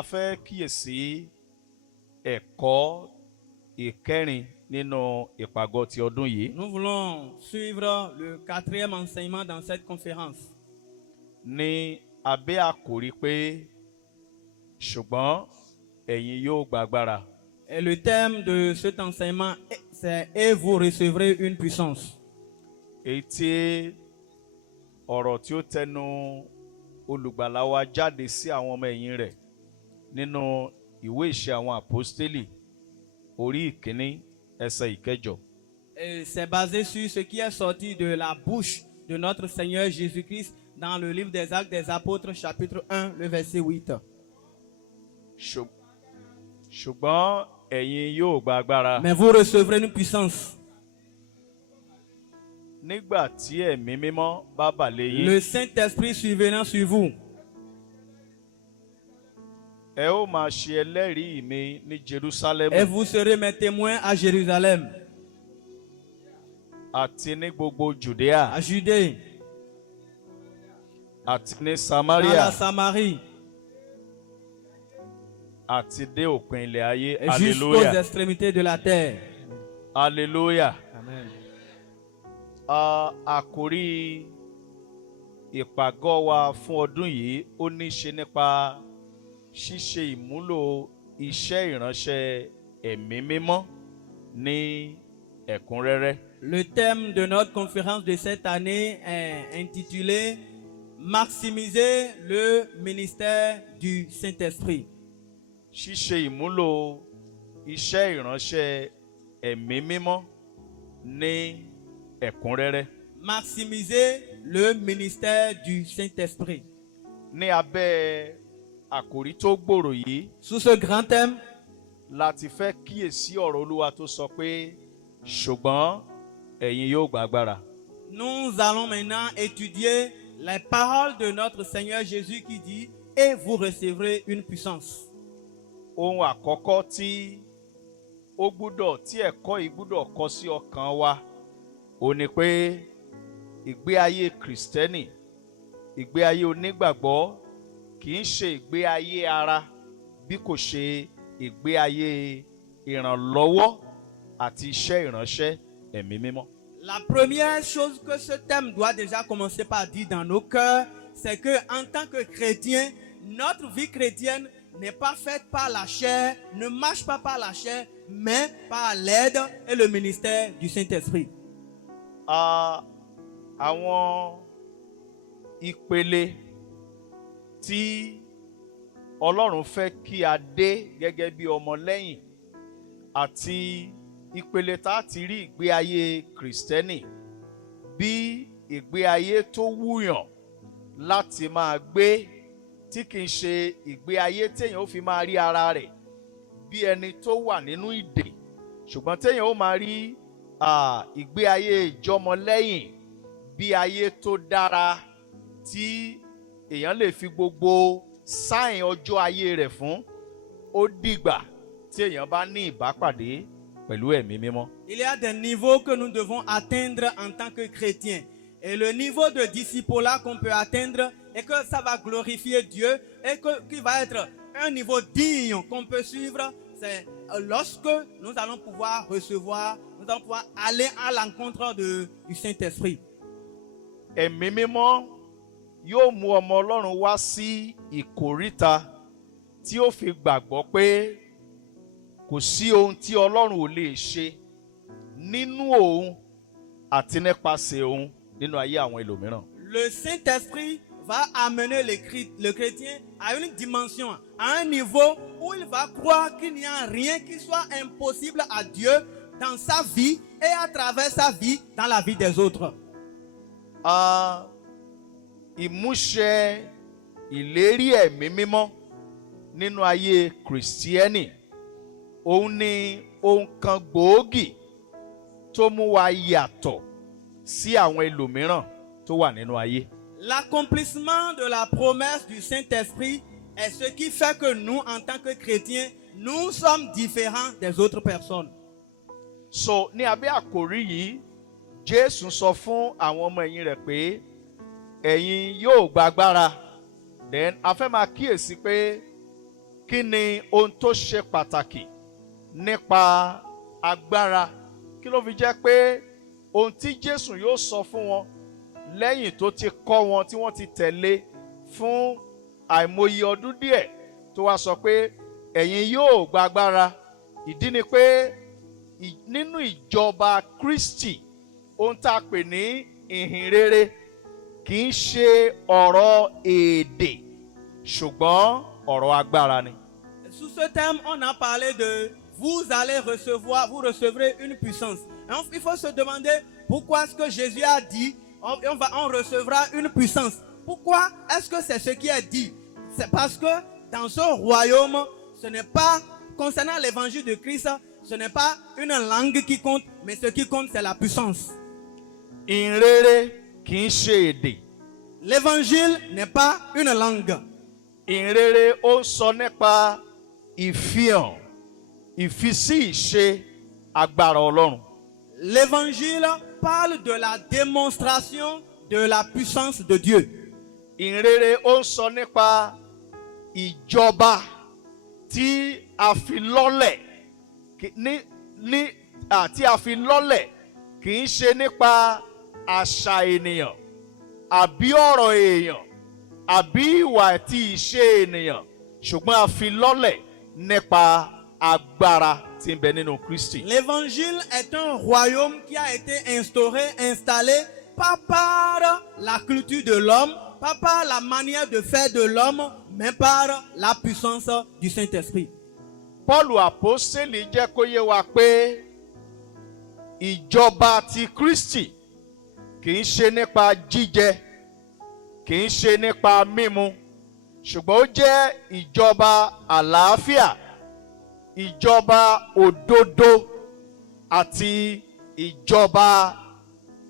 a fẹ́ kíyèsí ẹ̀kọ́ ìkẹrin nínú ìpàgọ́ ti ọdún yìí. Nous voulons suivre le 4e enseignement dans cette conférence. Ní abẹ́ àkòrí pé ṣùgbọ́n ẹ̀yin yóò gba agbára. Et le thème de cet enseignement, c'est « Et vous recevrez une puissance ». Èyí tí ọ̀rọ̀ tí ó tẹnu olùgbàlà wa jáde sí àwọn ọmọ ẹ̀yìn rẹ̀ nínú ìwé ìṣe àwọn àpọ́stélì orí ìkíní ẹsẹ̀ ìkẹjọ. Et c'est basé sur ce qui est sorti de la bouche de notre Seigneur Jésus-Christ dans le livre des Actes des Apôtres, chapitre 1, le verset 8. Ṣùgbọ́n ẹ̀yin yóò gba agbára. Mais vous recevrez une puissance. Nígbà tí ẹ̀mí mímọ́ bá bà lé yín. Le Saint-Esprit survenant sur vous. Ẹ ó máa ṣe ẹlẹ́rìí mi ní Jerusalem. Et vous serez mes témoins à Jérusalem. Àti ní gbogbo Judea. À Judée. Àti ní Dans Samaria. la Samarie. Àti dé òpin ilẹ̀ ayé. Et jusqu'aux Alléluia. extrémités de la terre. Alléluia. Amen. Àkòrí ìpàgọ́ wa fún ọdún yìí ó ní í ṣe nípa ṣíṣe ìmúlò iṣẹ́ ìránṣẹ́ ẹ̀mí mímọ́ ní ẹ̀kúnrẹ́rẹ́. Le thème de notre conférence de cette année est intitulé « Maximiser le ministère du Saint-Esprit ». Ṣíṣe ìmúlò iṣẹ́ ìránṣẹ́ ẹ̀mí mímọ́ ní ẹ̀kúnrẹ́rẹ́. Maximiser le ministère du Saint-Esprit. Ní abẹ́ àkòrí tó gbòòrò yìí Sous ce grand thème, láti fẹ́ kíyèsí ọ̀rọ̀ Olúwa tó sọ pé ṣùgbọ́n ẹ̀yin yóò gba agbára. nous allons maintenant étudier les paroles de notre Seigneur Jésus qui dit « Et vous recevrez une puissance ». Ohun àkọ́kọ́ tí ẹ̀kọ́ yìí gbúdọ̀ kọ́ sí ọkàn wa ó ní pé ìgbé ayé Kristẹni, ìgbé ayé onígbàgbọ́ kì í ṣe ìgbé ayé ara bí kò ṣe ìgbé ayé ìrànlọ́wọ́ àti iṣẹ́ ìránṣẹ́ ẹ̀mí mímọ́. La première chose que ce thème doit déjà commencer par dire dans nos cœurs, c'est que en tant que chrétien, notre vie chrétienne n'est pas faite par la chair, ne marche pas par la chair, mais par l'aide et le ministère du Saint-Esprit. Àwọn ìpele tí Ọlọ́run fẹ́ kí a dé gẹ́gẹ́ bí ọmọlẹ́yìn àti ìpele tá a ti rí ìgbé ayé Kristẹni bí ìgbé ayé tó wúyàn láti máa gbé tí kìí ṣe ìgbé ayé téèyàn ó fi máa rí ara rẹ̀ bí ẹni tó wà nínú ìdè, ṣùgbọ́n téèyàn ó máa rí ìgbé ayé ìjọmọlẹ́yìn bí ayé tó dára tí èèyàn lè fi gbogbo sáìn ọjọ́ ayé rẹ̀ fún, ó dìgbà tí èèyàn bá ní ìbápàdé pẹ̀lú ẹ̀mí mímọ́. Il y a des niveaux que nous devons atteindre en tant que chrétiens. Et le niveau de disciple-là qu'on peut atteindre et que ça va glorifier Dieu et qui va être un niveau digne qu'on peut suivre, c'est lorsque nous allons pouvoir recevoir, nous allons pouvoir aller à l'encontre du Saint-Esprit. Ẹ̀mí mímọ́ yóò mú ọmọ Ọlọ́run wá sí ìkóríta tí ó fi gbàgbọ́ pé kò sí ohun tí Ọlọ́run ò lè ṣe nínú òun àti nípasẹ̀ òun nínú ayé àwọn ẹlòmíràn. Le Saint-Esprit va amener le chrétien à une dimension, à un niveau où il va croire qu'il n'y a rien qui soit impossible à Dieu dans sa vie et à travers sa vie dans la vie des autres. Ìmúṣẹ ìlérí ẹ̀mí mímọ́ nínú ayé Kristẹni òun ni ohun kan gbòógì tó mú wa yàtọ̀ sí àwọn ẹlòmíràn tó wà nínú ayé. L'accomplissement de la promesse du Saint-Esprit est ce qui fait que nous, en tant que chrétiens, nous sommes différents des autres personnes. So ní abẹ́ àkòrí yìí, Jésù sọ fún àwọn ọmọ ẹ̀yìn rẹ̀ pé ẹ̀yin yóò gba agbára. Then a fẹ́ máa kíyèsí pé kí ni ohun tó ṣe pàtàkì nípa agbára? Kí ló fi jẹ́ pé ohun tí Jésù yóò sọ fún wọn lẹ́yìn tó ti kọ́ wọn tí wọ́n ti tẹ̀lé fún àìmọye ọdún díẹ̀ tó wá sọ pé ẹ̀yin yóò gba agbára? Ìdí ni pé nínú ìjọba Kristi ohun tá a pè ní ìhìn rere kì í ṣe ọ̀rọ̀ èdè ṣùgbọ́n ọ̀rọ̀ agbára ni. Sous ce terme, on a parlé de vous recevrez une puissance. Et il faut se demander pourquoi est-ce que Jésus a dit on recevra une puissance. Pourquoi est-ce que c'est ce qui est dit? C'est parce que dans ce royaume, ce n'est pas, concernant l'évangile de Christ, ce n'est pas une langue qui compte, mais ce qui compte, c'est la puissance. Ìhìnrere kì í ṣe èdè. L'évangile n'est pas une langue. Ìhìnrere ó sọ nípa ìfihàn, ìfisí ìṣe agbára Ọlọ́run. L'évangile parle de la démonstration de la puissance de Dieu. Ìhìnrere ó sọ nípa ìjọba tí a fi lọ́lẹ̀ tí a fi lọ́lẹ̀ kì í ṣe nípa àṣà ènìyàn àbí ọ̀rọ̀ èèyàn àbí ìwà àti ìṣe ènìyàn ṣùgbọ́n a fi lọ́lẹ̀ nípa agbára tí ń bẹ nínú Kristi. L'évangile est un royaume qui a été installé pas par la culture de l'homme, pas par la manière de faire de l'homme, mais par la puissance du Saint-Esprit. Paul apostoli jẹ́ kó yé wa pé ìjọba ti Kristi kì í ṣe nípa jíjẹ, kì í ṣe nípa mímu, ṣùgbọ́n ó jẹ́ ìjọba àlàáfíà, ìjọba òdodo àti ìjọba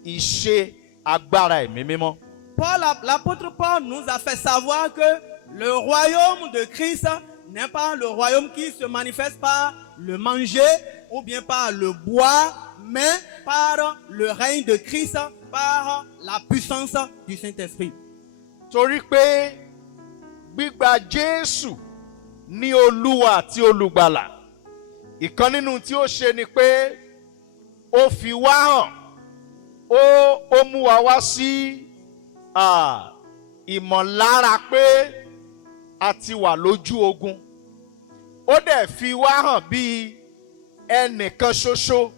ìṣe agbára ẹ̀mí mímọ́. L'apôtre Paul nous a fait savoir que le royaume de Christ n'est pas le royaume qui se manifeste par le manger ou bien par le boire, mais par le règne de Christ, par la puissance du Saint-Esprit. Torí pé gbígba Jésù ní Olúwa àti Olùgbàlà, ìkan nínú tí ó ṣe ni pé ó fi wá hàn, ó mú wa wá sí ìmọ̀lára pé a ti wà lójú ogun. Ó dẹ̀ fi wá hàn bí ẹnìkan ṣoṣo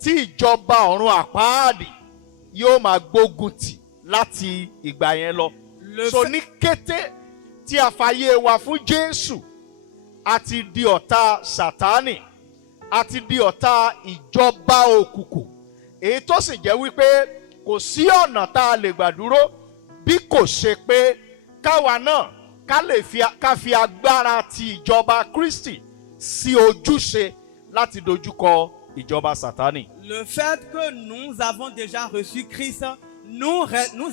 tí ìjọba ọ̀run àpáàdì yóò máa gbógun tì láti ìgbà yẹn lọ. So ní kété tí a fàyè wa fún Jésù, a ti di ọ̀tá Sátánì, a ti di ọ̀tá ìjọba òkùnkùn. Èyí tó sì jẹ́ wípé kò sí ọ̀nà tá a lè gbà dúró bí kò ṣe pé káwa náà ká fi agbára ti ìjọba Kristi sí ojúṣe láti dojúkọ ìjọba Sátánì. Le fait que nous avons déjà reçu Christ nous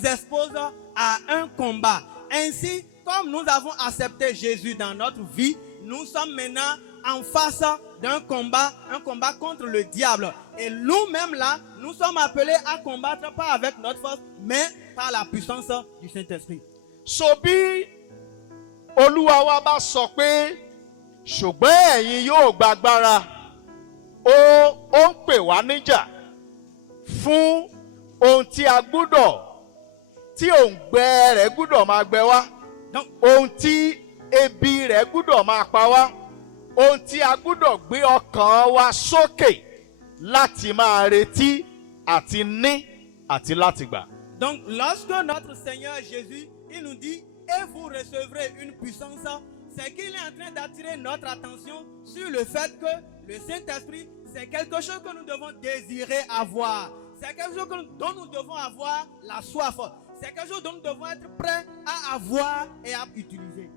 expose à un combat. Ainsi, comme nous avons accepté Jésus dans notre vie, nous sommes maintenant en face d'un combat, un combat contre le diable. Et nous-mêmes là, nous sommes appelés à combattre pas avec notre force, mais par la puissance du Saint-Esprit. So bí Olúwa wa bá sọ pé ṣùgbọ́n ẹ̀yin yóò gba agbára, ó ń pè wá níjà fún ohun tí a gbúdọ̀, tí òǹgbẹ rẹ̀ gbúdọ̀ máa gbẹ wá, ohun tí ebi rẹ̀ gbúdọ̀ máa pa wá, ohun tí a gbúdọ̀ gbé ọkàn wa sókè láti máa retí àti ní àti láti gbà. Donc lorsque notre Seigneur Jésus, il nous dit et vous recevrez une puissance, c'est qu'il est en train d'attirer notre attention sur le fait que le Saint-Esprit, c'est quelque chose que nous devons désirer avoir. C'est quelque chose dont nous devons avoir la soif. C'est quelque chose dont nous devons être prêts à avoir et à utiliser.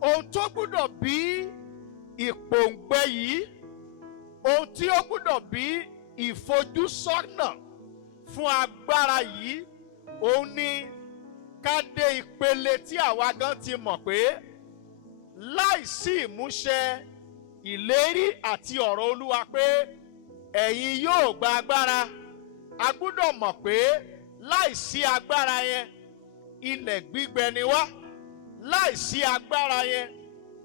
Ohun tó gbúdọ̀ bí ìpòǹgbẹ yìí, ohun tí ó gbúdọ̀ bí ìfojúsọ́nà fún agbára yìí, òun ni ká dé ìpele tí àwa gan ti mọ̀ pé láìsí ìmúṣẹ ìlérí àti ọ̀rọ̀ Olúwa pé ẹ̀yin yóò gba agbára, a gbúdọ̀ mọ̀ pé láìsí agbára yẹn ilẹ̀ gbígbẹ ni wá, láìsí agbára yẹn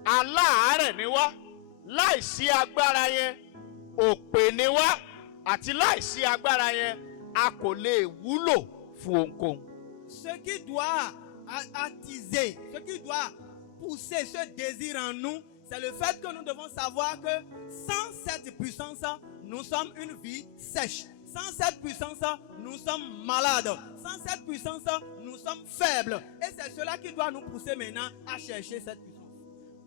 aláàárẹ̀ ni wá, láìsí agbára yẹn òpè ni wá, àti láìsí agbára yẹn a kò lè wúlò fún ohunkóhun. Ce qui doit attiser, ce qui doit pousser ce désir en nous, c'est le fait que nous devons savoir que sans cette puissance, nous sommes une vie sèche. Sans cette puissance, nous sommes malades. Sans cette puissance, nous sommes faibles. Et c'est cela qui doit nous pousser maintenant à chercher cette puissance.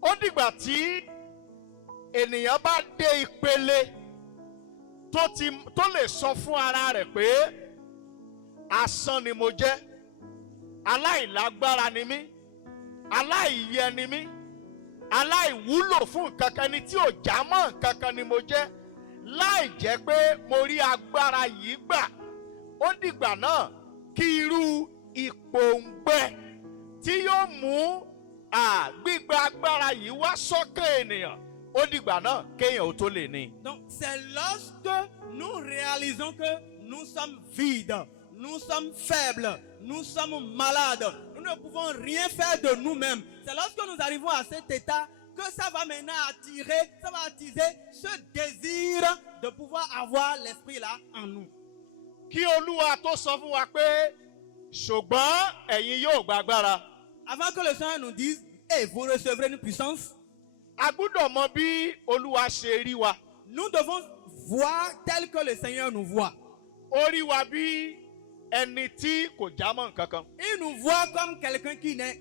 Ó dìgbà tí ènìyàn bá dé ìpele tó lè sọ fún ara rẹ̀ pé asán ni mo jẹ́, aláìlágbára ni mí, aláìyẹ ni mí, aláìwúlò fún nǹkan kan, ẹni tí ò já mọ́ nǹkan kan ni mo jẹ́, láì jẹ́ pé mo rí agbára yìí gbà. Ó dìgbà náà kí irú ìpòǹgbẹ tí yóò mú gbígba agbára yìí wá sọ́kàn ènìyàn, ó dìgbà náà kéèyàn ó tó lè ní. Donc c'est lorsque nous réalisons que nous sommes vides, nous sommes faibles, nous sommes malades, nous ne pouvons rien faire de nous-mêmes. C'est lorsque nous arrivons à cet état que ça va maintenant attirer, ça va attiser ce désir de pouvoir avoir l'esprit là en nous. Kí Olúwa tó sọ fún wa pé ṣùgbọ́n ẹ̀yin yóò gba agbára. Avant que le Seigneur nous dise, et vous recevrez une puissance, A gbọ́dọ̀ mọ bí Olúwa ṣe rí wa. nous devons voir tel que le Seigneur nous voit. Ó rí wa bí ẹni tí kò já mọ́ nǹkan kan. Il nous voit comme quelqu'un qui n'est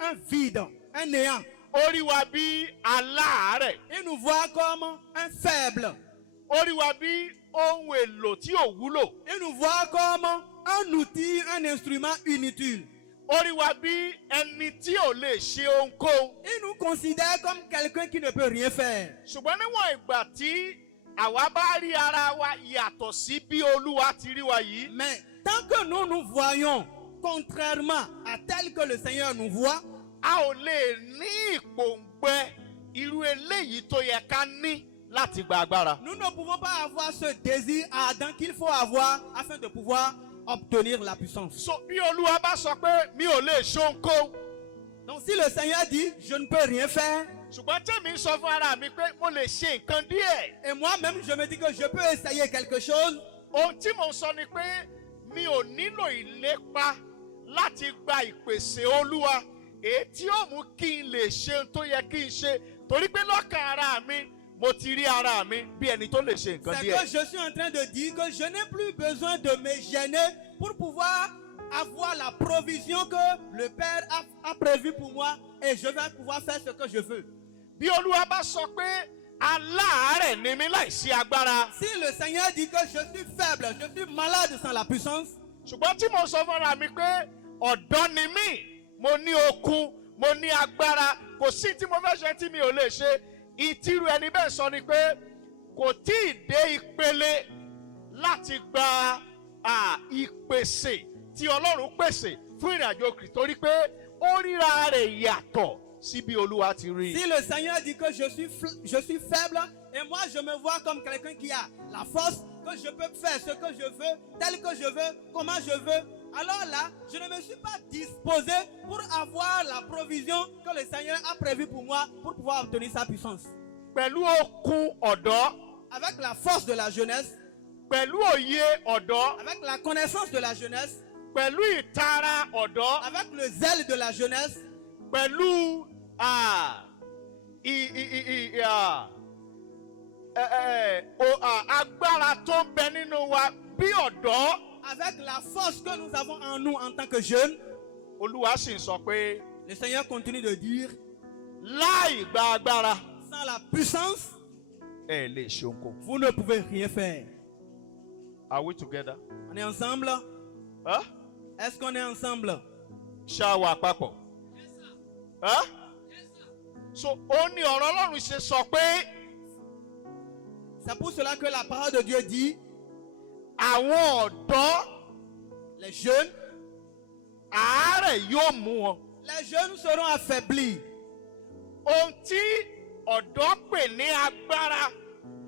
un vide, un néant. Ó rí wa bí aláàárẹ̀. Il nous voit comme un faible. Ó rí wa bí ohun èlò tí ò wúlò. Il nous voit comme un outil, un instrument inutile. Ó rí wa bí ẹni tí ò lè ṣe ohunkóhun. Il nous considère comme quelqu'un qui ne peut rien faire. Ṣùgbọ́n níwọ̀n ìgbà tí àwa bá rí ara wa yàtọ̀ sí bí Olúwa ti rí wa yìí. Mais tant que nous nous voyons contrairement à tel que le Seigneur nous voit, A ò lè ní ìpòǹgbẹ irú eléyìí tó yẹ ká ní láti gba agbára. nous ne pouvons pas avoir ce désir ardent qu'il faut avoir afin de pouvoir obtenir la puissance. So bí Olúwa bá sọ pé mi ò lè ṣe ohunkóhun. Donc si le Seigneur dit, je ne peux rien faire, Ṣùgbọ́n tèmi ń sọ fún ara mi pé mo lè ṣe nǹkan díẹ̀. et moi-même je me dis que je peux essayer quelque chose, Ohun tí mo sọ ni pé mi ò nílò ìlépa láti gba ìpèsè Olúwa, èyí tí ó mú kí n lè ṣe ohun tó yẹ kí n ṣe, torí pé lọ́kàn ara mi mo ti rí ara mi bí ẹni tó lè ṣe nǹkan c'est díẹ̀. que je suis en train de dire que je n'ai plus besoin de me gêner pour pouvoir avoir la provision que le Père a prévue pour moi et je vais pouvoir faire ce que je veux. Bí Olúwa bá sọ pé aláàárẹ̀ ni mí láìsí agbára. Si le Seigneur dit que je suis faible, je suis malade sans la puissance, Ṣùgbọ́n tí mo sọ fúnra mi pé ọ̀dọ́ ni mí, mo ní okun, mo ní agbára, kò sí tí mo fẹ́ ṣe tí mi ò lè ṣe. Ìtìrú ẹni bẹ́ẹ̀ sọ ni pé kò tí ì dé ìpele láti gba ìpèsè tí Ọlọ́run pèsè fún ìrìnàjò Kristi, torí pé ó ríra rẹ̀ yàtọ̀ sí bí Olúwa ti rí. si le Seigneur dit que je suis faible et moi je me vois comme quelqu'un qui a la force, que je peux faire ce que je veux, tel que je veux, comment je veux, alors là, je ne me suis pas disposé pour avoir la provision que le Seigneur a prévue pour moi pour pouvoir obtenir sa puissance. Pẹ̀lú okun ọ̀dọ́, Avec la force de la jeunesse, pẹ̀lú òye ọ̀dọ́, avec la connaissance de la jeunesse, pẹ̀lú ìtara ọ̀dọ́, avec le zèle de la jeunesse, pẹ̀lú agbára tó ń bẹ nínú wa bí ọ̀dọ́. avec la force que nous avons en nous en tant que jeunes, Olúwa sì ń sọ pé le Seigneur continue de dire, láì gba agbára sans la puissance, ẹ lè ṣe ohunkóhun. vous ne pouvez rien faire. Are we together? On est ensemble? Huh? Est-ce qu'on est ensemble? Ṣá wà papọ̀? Huh? So ó ní ọ̀rọ̀ Ọlọ́run ṣe sọ pé C'est pour cela que la parole de Dieu dit, àwọn ọ̀dọ́ les jeunes, àárẹ̀ yóò mú wọn. les jeunes seront affaiblis. Ohun tí ọ̀dọ́ pè ní agbára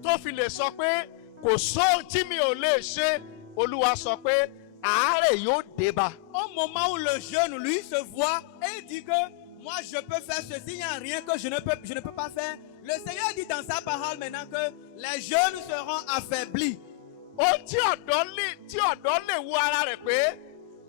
tó fi lè sọ pé kò sóhun tí mi ò lè ṣe, Olúwa sọ pé àárẹ̀ yóò dé bá. Au moment où le jeune, lui, se voit et il dit que moi je peux faire ceci, il n'y a rien que je ne peux pas faire. Le Seigneur dit dans sa parole maintenant que les jeunes seront affaiblis. Ohun tí ọ̀dọ́ lè wo ara rẹ̀ pé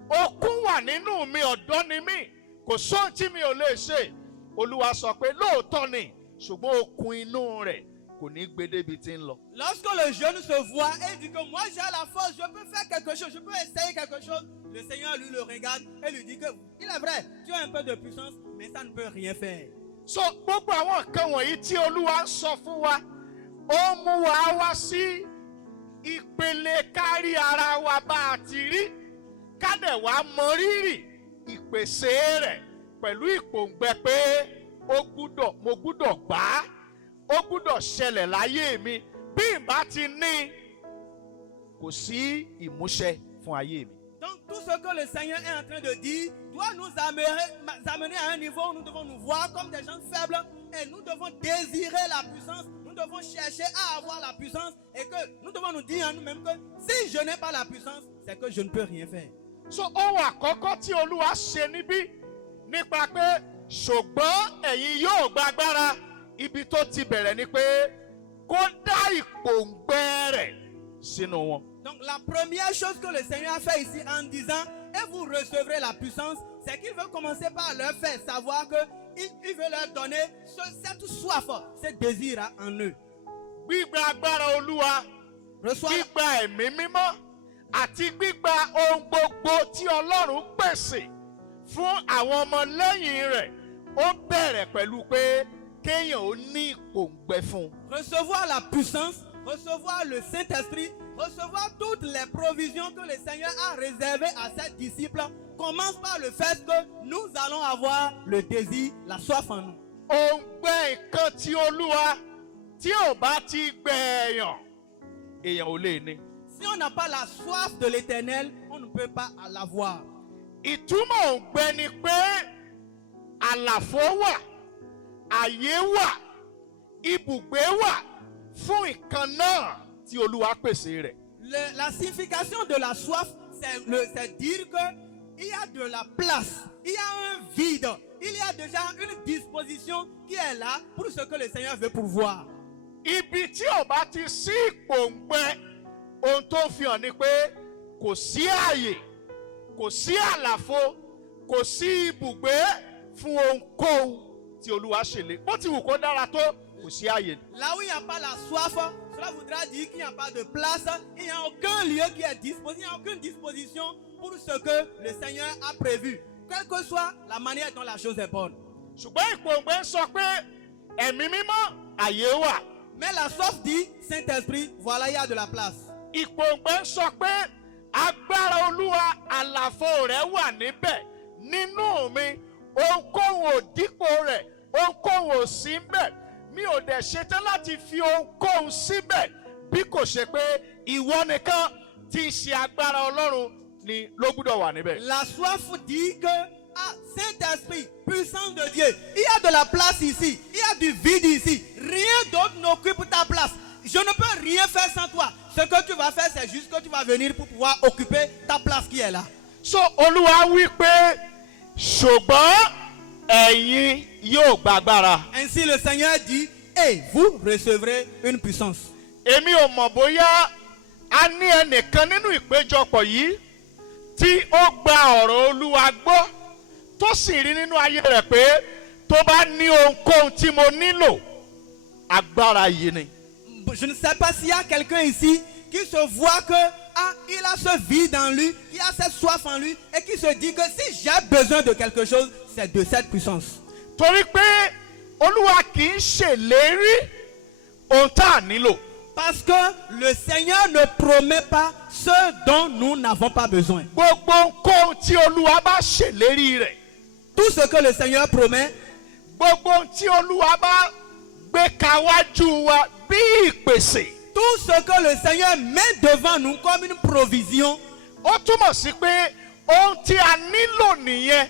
okun wà nínú mi, ọ̀dọ́ ni mí, kò sóhun tí mi ò lè ṣe. Olúwa sọ pé lóòótọ́ ni, ṣùgbọ́n okun inú rẹ̀ kò ní gbé débi tí ń lọ. Lorsque le jeune se voit et dit que moi j'ai la force, je peux faire quelque chose, je peux essayer quelque chose, le Seigneur lui le regarde et lui dit que il est vrai, tu as un peu de puissance, mais ça ne peut rien faire. So gbogbo àwọn nǹkan wọ̀nyí tí Olúwa ń sọ fún wa, ó mú wa wá sí ìpele kárí ara wa bá a ti rí, ká dẹ̀ wá mọ rírì ìpèsè rẹ̀ pẹ̀lú ìpòǹgbẹ pé mo gbúdọ̀ gbà á, ó gbúdọ̀ ṣẹlẹ̀ láyé mi, bí n bá ti ní kò sí ìmúṣẹ fún ayé mi. Donc tout ce que le Seigneur est en train de dire doit nous amener à un niveau où nous devons nous voir comme des gens faibles et nous devons désirer la puissance, nous devons chercher à avoir la puissance et que nous devons nous dire en nous-mêmes que si je n'ai pas la puissance, c'est que je ne peux rien faire. So ohun àkọ́kọ́ tí Olúwa ṣe níbí nípa pé ṣùgbọ́n ẹ̀yin yóò gba agbára, ibi tó ti bẹ̀rẹ̀ ni pé kó dá ìpòǹgbẹ rẹ̀ sínú wọn. Donc la première chose que le Seigneur a fait ici en disant et vous recevrez la puissance, c'est qu'il veut commencer par leur faire savoir que il veut leur donner cette soif, ce désir en eux. Gbígba agbára Olúwa, gbígba ẹ̀mí mímọ́ àti gbígba ohun gbogbo tí Ọlọ́run pèsè fún àwọn ọmọlẹ́yìn rẹ̀, ó bẹ̀rẹ̀ pẹ̀lú pé kéèyàn ó ní ìpòǹgbẹ fún. Recevoir la puissance, recevoir le Saint-Esprit, recevoir toutes les provisions que le Seigneur a réservées à ses disciples commence par le fait que nous allons avoir le désir, la soif en nous. Òǹgbẹ nǹkan tí Olúwa tí ò bá ti gbẹ èèyàn ò lè ní. Si on n'a pas la soif de l'Éternel, on ne peut pas l'avoir. Ìtumọ̀ òǹgbẹ ni pé àlàfo wà, àyè wà, ibùgbé wà fún nǹkan náà tí Olúwa pèsè rẹ̀. La signification de la soif, c'est dire qu'il y a de la place, il y a un vide, il y a déjà une disposition qui est là pour ce que le Seigneur veut pourvoir. Ibi tí ò bá ti sí ìpòǹgbẹ, ohun tó fi hàn ni pé kò sí ààyè, kò sí àlàfo, kò sí ibùgbé fún ohunkóhun tí Olúwa ṣèlérí. Bó ti wù kó dára tó, kò sí ààyè. Là où il n'y a pas la soif, cela voudra dire qu'il n'y a pas de place, il n'y a aucun lieu qui est disposé, il n'y a aucune disposition pour ce que le Seigneur a prévu, quelle que soit la manière dont la chose est bonne. Ṣùgbọ́n ìpòǹgbẹ ń sọ pé ẹ̀mí mímọ́ ààyè wà. Mais la soif dit, Saint-Esprit, voilà, il y a de la place. Ìpòǹgbẹ ń sọ pé agbára Olúwa àlàfo rẹ̀ wà níbẹ̀ nínú mi, ohunkóhun ò dípò rẹ̀, ohunkóhun ò sí níbẹ̀. Mi ò dẹ̀ ṣetán láti fi ohunkóhun síbẹ̀ bí kò ṣe pé ìwọ nìkan tí ń ṣe agbára Ọlọ́run ni ló gbúdọ̀ wà níbẹ̀. La soif dit que Saint-Esprit, puissance de Dieu, il y a de la place ici, il y a du vide ici, rien d'autre n'occupe ta place. Je ne peux rien faire sans toi. Ce que tu vas faire, c'est juste que tu vas venir pour pouvoir occuper ta place qui est là. So Olúwa wí pé ṣùgbọ́n ẹ̀yin yóò gba agbára. Ainsi le Seigneur dit, et vous recevrez une puissance. Èmi ò mọ̀ bóyá a ní ẹnìkan nínú ìpéjọpọ̀ yìí tí ó gba ọ̀rọ̀ Olúwa gbọ́ tó sì rí nínú ayé rẹ̀ pé tó bá ní ohunkóhun tí mo nílò, agbára yìí ni. Je ne sais pas s'il y a quelqu'un ici qui se voit que il a ce vide en lui, il a cette soif en lui et qui se dit que si j'ai besoin de quelque chose, c'est de cette puissance. Torí pé Olúwa kì í ṣèlérí ohun tá a nílò. Parce que le Seigneur ne promet pas ce dont nous n'avons pas besoin. Gbogbo nǹkan tí Olúwa bá ṣèlérí rẹ̀. Tout ce que le Seigneur promet. Gbogbo tí Olúwa bá gbé kawájú wa bí ìpèsè. Tout ce que le Seigneur met devant nous comme une provision. Ó túmọ̀ sí pé ohun tí a nílò nìyẹn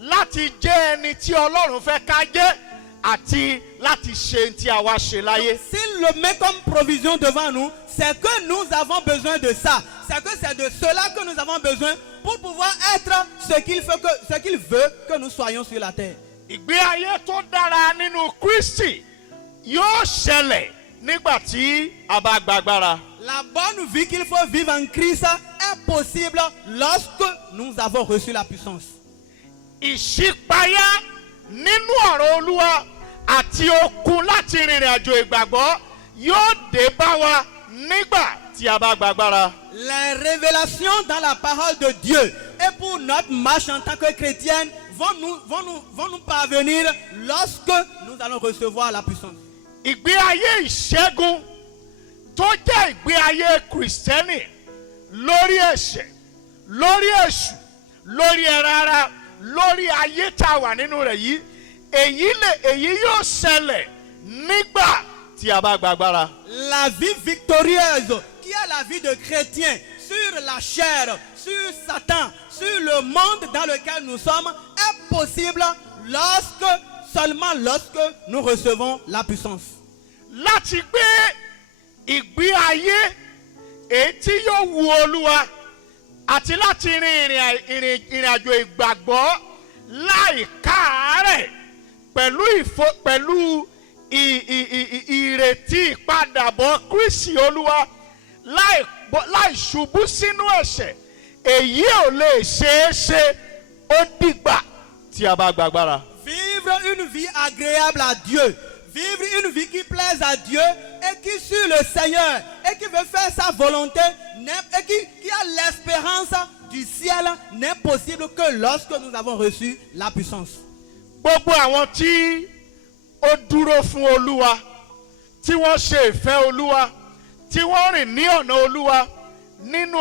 láti jẹ́ ẹni tí Ọlọ́run fẹ́ ká jẹ́ àti láti ṣe tí a wá ṣe láyé. S'il le met comme provision devant nous, c'est que nous avons besoin de ça. C'est que c'est de cela que nous avons besoin pour pouvoir être ce qu'il veut que nous soyons sur la terre. ìgbé ayé tó dára nínú Kristi yóò ṣẹlẹ̀ nígbà tí a bá gba agbára. La bonne vie qu'il faut vivre en Christ est possible lorsque nous avons reçu la puissance. Ìṣípayá nínú ọ̀rọ̀ Olúwa àti okun láti rìnrìn àjò ìgbàgbọ́ yóò dé bá wa nígbà tí a bá gba agbára. Les révélations dans la parole de Dieu et pour notre marche en tant que chrétienne vont nous parvenir lorsque nous allons recevoir la puissance. Ìgbé ayé ìṣẹ́gun tó jẹ́ ìgbé ayé Kristẹni lórí ẹ̀ṣẹ̀, lórí èṣù, lórí ẹran ara, lórí ayé tá a wà nínú rẹ̀ yìí, èyí yóò ṣẹlẹ̀ nígbà tí a bá gba agbára. La vie victorieuse qui est la vie de chrétien sur la chair, sur Satan, sur le monde dans lequel nous sommes est possible seulement lorsque nous recevons la puissance. Láti gbé ìgbé ayé èyí tí yóò wu Olúwa àti láti rin ìrìn àjò ìgbàgbọ́ láì káàárẹ̀ pẹ̀lú ìrètí ìpadàbọ̀ Kristi Olúwa láì ṣubú sínú ẹ̀ṣẹ̀, èyí ò lè ṣeé ṣe, ó dìgbà tí a bá gba agbára. Vivre une vie agréable à Dieu, vivre une vie qui plaise à Dieu et qui suit le Seigneur et qui veut faire sa volonté et qui a l'espérance du ciel n'est possible que lorsque nous avons reçu la puissance. Gbogbo àwọn tí ó dúró fún Olúwa, tí wọ́n ṣe ìfẹ́ Olúwa, tí wọ́n rìn ní ọ̀nà Olúwa nínú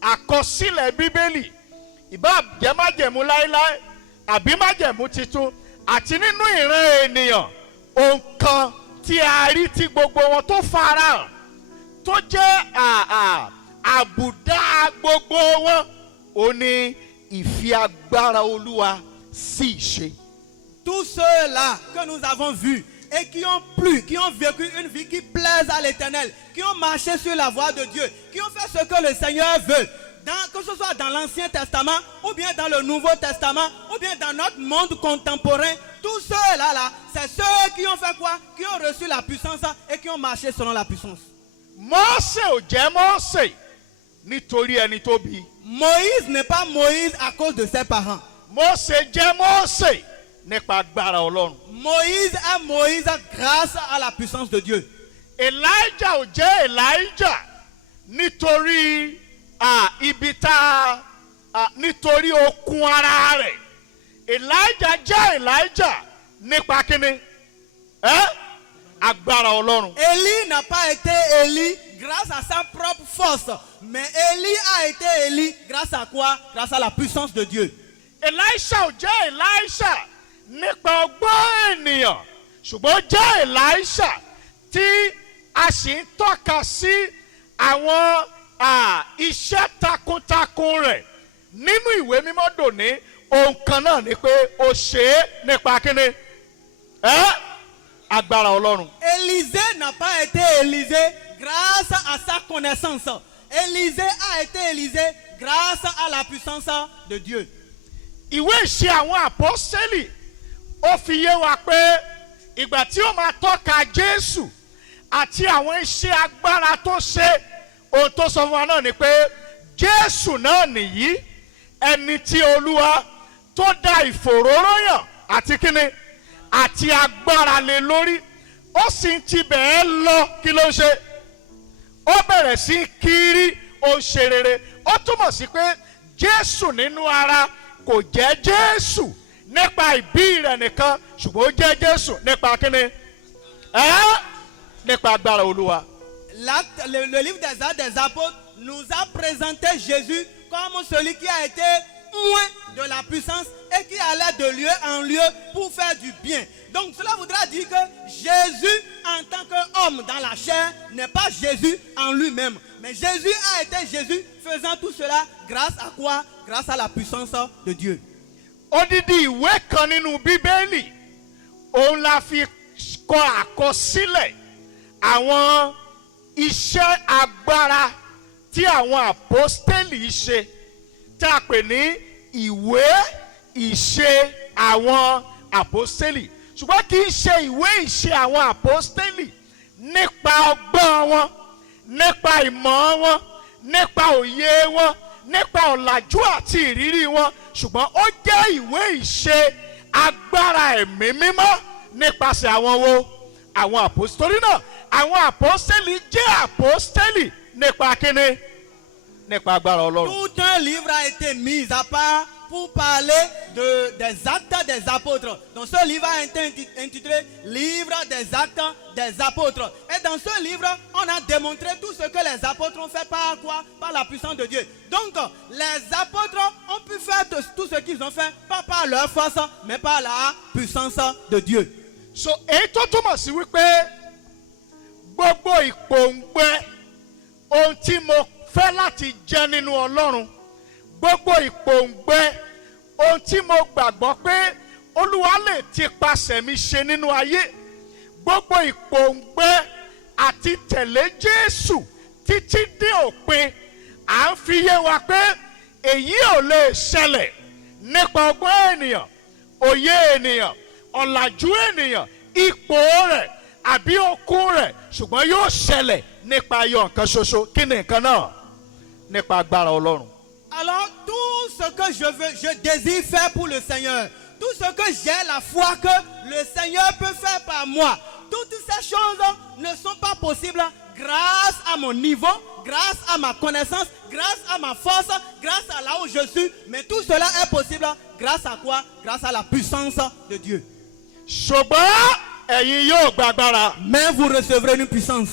àkọsílẹ̀ Bíbélì, ìbá jẹ́ májẹ̀mú láéláé àbí májẹ̀mú titun, àti nínú ìran ènìyàn, ohun kan tí a rí tí gbogbo wọn tó farahàn tó jẹ́ àbùdá gbogbo wọn, ó ní ìfi agbára Olúwa sí ìṣe. Tous ceux-là que nous avons vus et qui ont vécu une vie qui plaise à l'Éternel, qui ont marché sur la voie de Dieu, qui ont fait ce que le Seigneur veut, que ce soit dans l'Ancien Testament, ou bien dans le Nouveau Testament, ou bien dans notre monde contemporain, tous ceux-là, c'est ceux qui ont fait quoi? Qui ont reçu la puissance et qui ont marché selon la puissance. Mósè ò jẹ́ Mósè nítorí ẹni tó bí. Moïse n'est pas Moïse à cause de ses parents. Mósè jẹ́ Mósè nípa agbára Ọlọ́run. Moïse est Moïse grâce à la puissance de Dieu. Elijah ò jẹ́ Elijah nítorí nítorí okun ara rẹ̀. Elijah jẹ́ Elijah nípa kíni? Agbára Ọlọ́run. Élie n'a pas été Élie grâce à sa propre force, mais Élie a été Élie grâce à quoi? Grâce à la puissance de Dieu. Elisha ò jẹ́ Elisha nípa ọgbọ́n ènìyàn, ṣùgbọ́n jẹ́ Elisha tí a sì ń tọ́ka sí àwọn iṣẹ́ takuntakun rẹ̀ nínú ìwé mímọ́ dòní. Ohun kan náà ni pé ó ṣe é nípa kíni? Agbára Ọlọ́run. Élisée n'a pas été Élisée grâce à sa connaissance. Élisée a été Élisée grâce à la puissance de Dieu. Ìwé Ìṣe àwọn àpọ́sítélì ó fi yé wa pé ìgbà tí ó máa tọ́ka Jésù àti àwọn iṣẹ́ agbára tó ṣe, ohun tó sọ fún wa náà ni pé Jésù náà nìyí, ẹni tí Olúwa tó dá ìfòróróyàn àti kíni àti agbára lé lórí, ó sì ń ti bẹ̀ẹ́ lọ. Kí ló ń ṣe? Ó bẹ̀rẹ̀ sí kiri, ó ń ṣe rere. Ó túmọ̀ sí pé Jésù nínú ara kò jẹ́ Jésù nípa ìbí rẹ̀ nìkan, ṣùgbọ́n ó jẹ́ Jésù nípa kíni? Nípa agbára Olúwa. Le livre des Actes des Apôtres nous a présenté Jésus comme celui qui a été loin de la puissance et qui allait de lieu en lieu pour faire du bien. Donc cela voudra dire que Jésus en tant qu'homme dans la chair n'est pas Jésus en lui-même. Mais Jésus a été Jésus faisant tout cela grâce à quoi? Grâce à la puissance de Dieu. Odidi ìwé kan nínú Bíbélì, òun la fi kọ àkọsílẹ̀ àwọn iṣẹ́ agbára tí àwọn àpọ́stélì ṣe, tá a pè ní ìwé ìṣe àwọn àpọ́stélì ṣùgbọ́n kì í ṣe ìwé ìṣe àwọn àpọ́stélì nípa ọgbọ́n wọn, nípa ìmọ̀ wọn, nípa òye wọn, nípa ọ̀làjú àti ìrírí wọn, ṣùgbọ́n ó jẹ́ ìwé ìṣe agbára ẹ̀mí mímọ́ nípasẹ̀ àwọn wo? Àwọn àpọ́stélì náà. Àwọn àpọ́stélì jẹ́ àpọ́stélì nípa kíni? Nípa agbára Ọlọ́run. Tout un livre a été mis à part pour parler des actes des apôtres. Donc ce livre a été intitulé Livre des actes des apôtres. Et dans ce livre, on a démontré tout ce que les apôtres ont fait par quoi? Par la puissance de Dieu. Donc les apôtres ont pu faire tout ce qu'ils ont fait, pas par leur force, mais par la puissance de Dieu. So èyí tó túmọ̀ sí wípé gbogbo ìpòǹgbẹ ohun tí mo fẹ́ láti jẹ́ nínú Ọlọ́run, gbogbo ìpòǹgbẹ ohun tí mo gbàgbọ́ pé Olúwa lè ti pasẹ̀ mi ṣe nínú ayé, gbogbo ìpòǹgbẹ àti tẹ̀lé Jésù títí dé òpin, à ń fi yé wa pé èyí ò lè ṣẹlẹ̀ nípa ọgbọ́n ènìyàn, òye ènìyàn, ọ̀làjú ènìyàn, ipò rẹ̀ àbí okun rẹ̀, ṣùgbọ́n yóò ṣẹlẹ̀ nípa ayọ̀ nǹkan ṣoṣo. Kí ni nǹkan náà? Nípa agbára Ọlọ́run. Alors tout ce que je désire faire pour le Seigneur, tout ce que j'ai la foi que le Seigneur peut faire par moi, toutes ces choses ne sont pas possibles grâce à mon niveau, grâce à ma connaissance, grâce à ma force, grâce à là où je suis, mais tout cela est possible grâce à quoi? Grâce à la puissance de Dieu. Ṣùgbọ́n ẹ̀yin yóò gba agbára. Mais vous recevrez une puissance.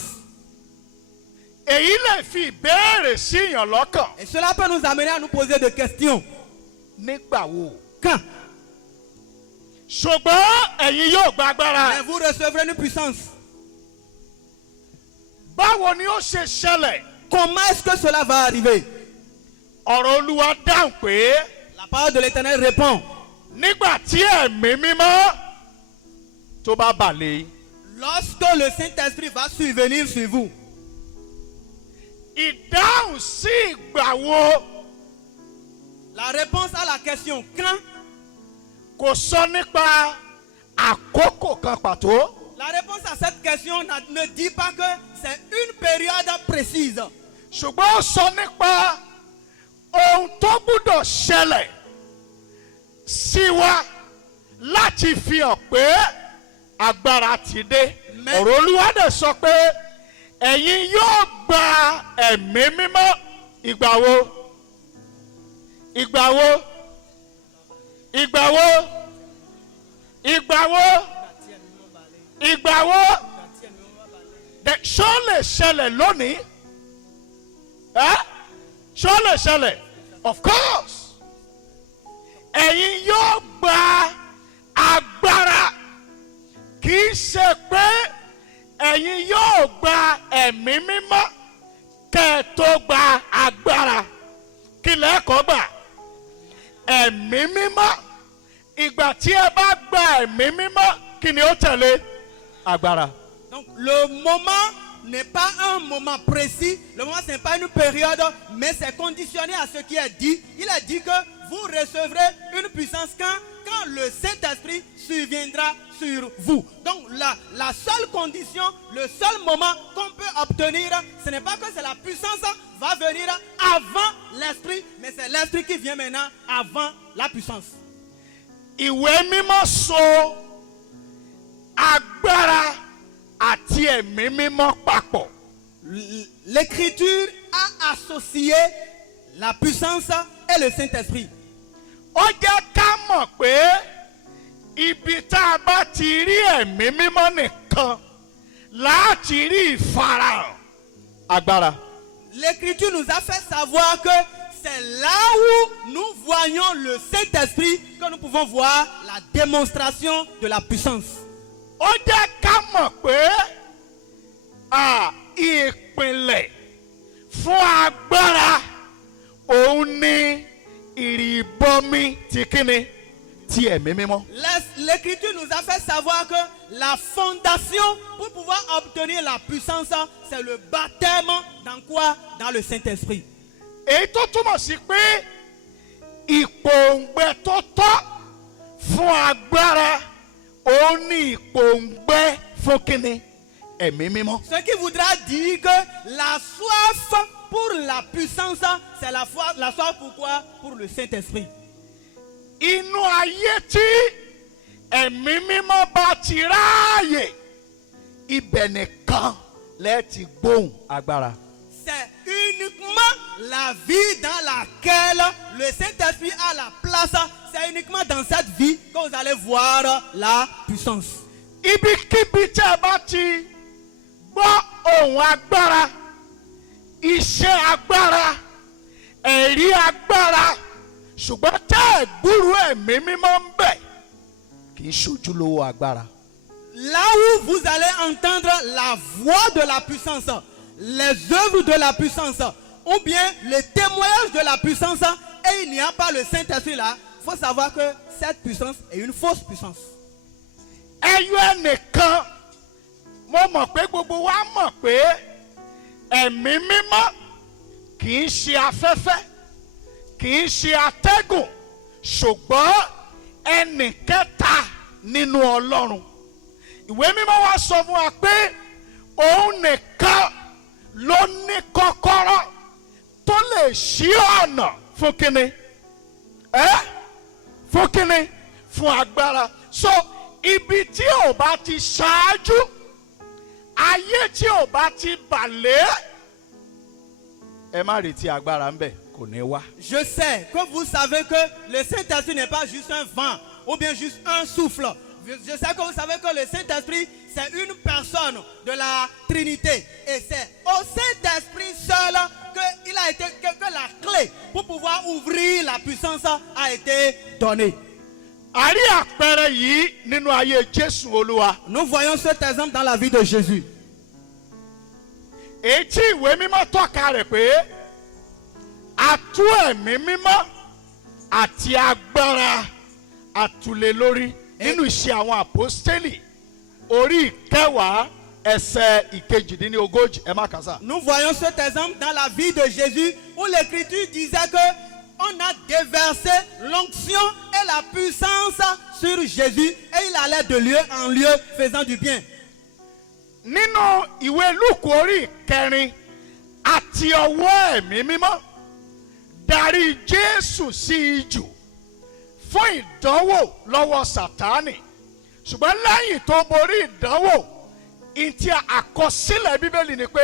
Èyí lè fi ìbéèrè sí ìyàn lọ́kàn. Et cela peut nous amener à nous poser des questions. Nígbà wo? Quand? Ṣùgbọ́n ẹ̀yin yóò gba agbára. Mais vous recevrez une puissance. Báwo ni ó ṣe ṣẹlẹ̀? Comment est-ce que cela va arriver? Ọ̀rọ̀ Olúwa dáhùn pé La parole de l'Éternel répond. nígbà tí ẹ̀mí mímọ́ tó bá bà lé yín. Lorsque le Saint-Esprit va survenir sur vous. Ìdáhùn sí ìgbà wo La réponse à la question quand, kò sọ nípa àkókò kan pàtó. la réponse à cette question ne dit pas que c'est une période précise. Ṣùgbọ́n ó sọ nípa ohun tó gbúdọ̀ ṣẹlẹ̀ sí wa láti fi hàn pé agbára ti dé. Ọ̀rọ̀ Olúwa dẹ̀ sọ pé ẹ̀yin yóò gba ẹ̀mí mímọ́. Ìgbà wo? Ìgbà wo? Ìgbà wo? Ìgbà wo? Ìgbà wo? Ṣó lè ṣẹlẹ̀ lónìí? Ṣó lè ṣẹlẹ̀? Of course. Ẹ̀yin yóò gba agbára. Kì í ṣe pé ẹ̀yin yóò gba ẹ̀mí mímọ́ kẹ́ ẹ tó gba agbára. Kí lẹ́ẹ̀kọ́ gbà? Ẹ̀mí mímọ́. Ìgbà tí ẹ bá gba ẹ̀mí mímọ́, kí ni ó tẹ̀lé? Agbára. Donc le moment n'est pas un moment précis, le moment ce n'est pas une période, mais c'est conditionné à ce qui est dit. Il est dit que vous recevrez une puissance quand le Saint-Esprit surviendra sur vous. Donc la seule condition, le seul moment qu'on peut obtenir, ce n'est pas que c'est la puissance va venir avant l'Esprit, mais c'est l'Esprit qui vient maintenant avant la puissance. Ìwé mímọ́ so agbára àti ẹ̀mí mímọ́ papọ̀. L'Écriture a associé la puissance et le Saint-Esprit. Ó jẹ́ ká mọ̀ pé ibi tá a bá ti rí ẹ̀mí mímọ́ nìkan láti rí ìfarahàn agbára. L'Écriture nous a fait savoir que c'est là où nous voyons le Saint-Esprit que nous pouvons voir la démonstration de la puissance. Ó jẹ́ ká mọ̀ pé ìpìlẹ̀ fún agbára òun ni ìrìbọmi ti kíni ti ẹ̀mí mímọ́. L'Écriture nous a fait savoir que la fondation pour pouvoir obtenir la puissance, c'est le baptême dans quoi? Dans le Saint-Esprit. Èyí tó túmọ̀ sí pé ìpòǹgbẹ tó tọ́ fún agbára òun ni ìpòǹgbẹ fún kíni ẹ̀mí mímọ́. Ce qui voudra dire que la soif pour la puissance, c'est la soif pourquoi? Pour le Saint-Esprit. Inú ayé tí ẹ̀mí mímọ́ bá ti ráàyè ibẹ̀ nìkan lẹ́ẹ̀tì gbóhùn agbára. C'est uniquement la vie dans laquelle le Saint-Esprit a la place. C'est uniquement dans cette vie que vous allez voir la puissance. Ibikíbi tí ẹ bá ti gbọ́ ohùn agbára, iṣẹ́ agbára, ẹ̀rí agbára, ṣùgbọ́n tẹ́ ẹ̀ gbúrú ẹ̀mí mímọ́ ń bẹ̀ kì í ṣojúlówó agbára. Là où vous allez entendre la voix de la puissance, les œuvres de la puissance, ou bien le témoignage de la puissance, et il n'y a pas le Saint-Esprit là, il faut savoir que cette puissance est une fausse puissance. Ẹyọ ẹnìkan mo mọ̀ pé gbogbo wa mọ̀ pé ẹ̀mí mímọ́ kì í ṣe afẹ́fẹ́, kì í ṣe atẹ́gùn, ṣùgbọ́n ẹnì kẹta nínú Ọlọ́run. Ìwé mímọ́ wa sọ fún wa pé òun nìkan ló ní kọ́kọ́rọ́ tó lè ṣí ọ̀nà fún kíni? Fún kíni? Fún agbára. So ibi tí ò bá ti ṣáájú, ayé tí ò bá ti bàlẹ́, ẹ má retí agbára ń bẹ̀, kò ní wá. Je sais que vous savez que le Saint-Esprit n'est pas juste un vent ou bien juste un souffle. Je sais que vous savez que le Saint-Esprit, c'est une personne de la Trinité. Et c'est au Saint-Esprit seul que la clé pour pouvoir ouvrir la puissance a été donnée. Àrí àpẹẹrẹ yìí nínú ayé Jésù Olúwa. Nous voyons cet exemple dans la vie de Jésus. Èyí tí ìwé mímọ́ tọ́ka rẹ̀ pé àtú ẹ̀mí mímọ́ àti agbára àtúlé lórí nínú iṣẹ́ àwọn àpọ́stélì orí ìkẹwàá ẹsẹ̀ ìkejìdínlógójì ẹ má kà sá. Nous voyons cet exemple dans la vie de Jésus où l'Écriture disait que on a déversé l'onction et la puissance sur Jésus et il allait de lieu en lieu faisant du bien. Nínú ìwé Lúùkù orí ìkẹrin àti ọwọ́ ẹ̀mí mímọ́ darí Jésù sí ijù fún ìdánwò lọ́wọ́ Sátánì. Ṣùgbọ́n lẹ́yìn tó borí ìdánwò, ìtì àkọsílẹ̀ Bíbélì ni pé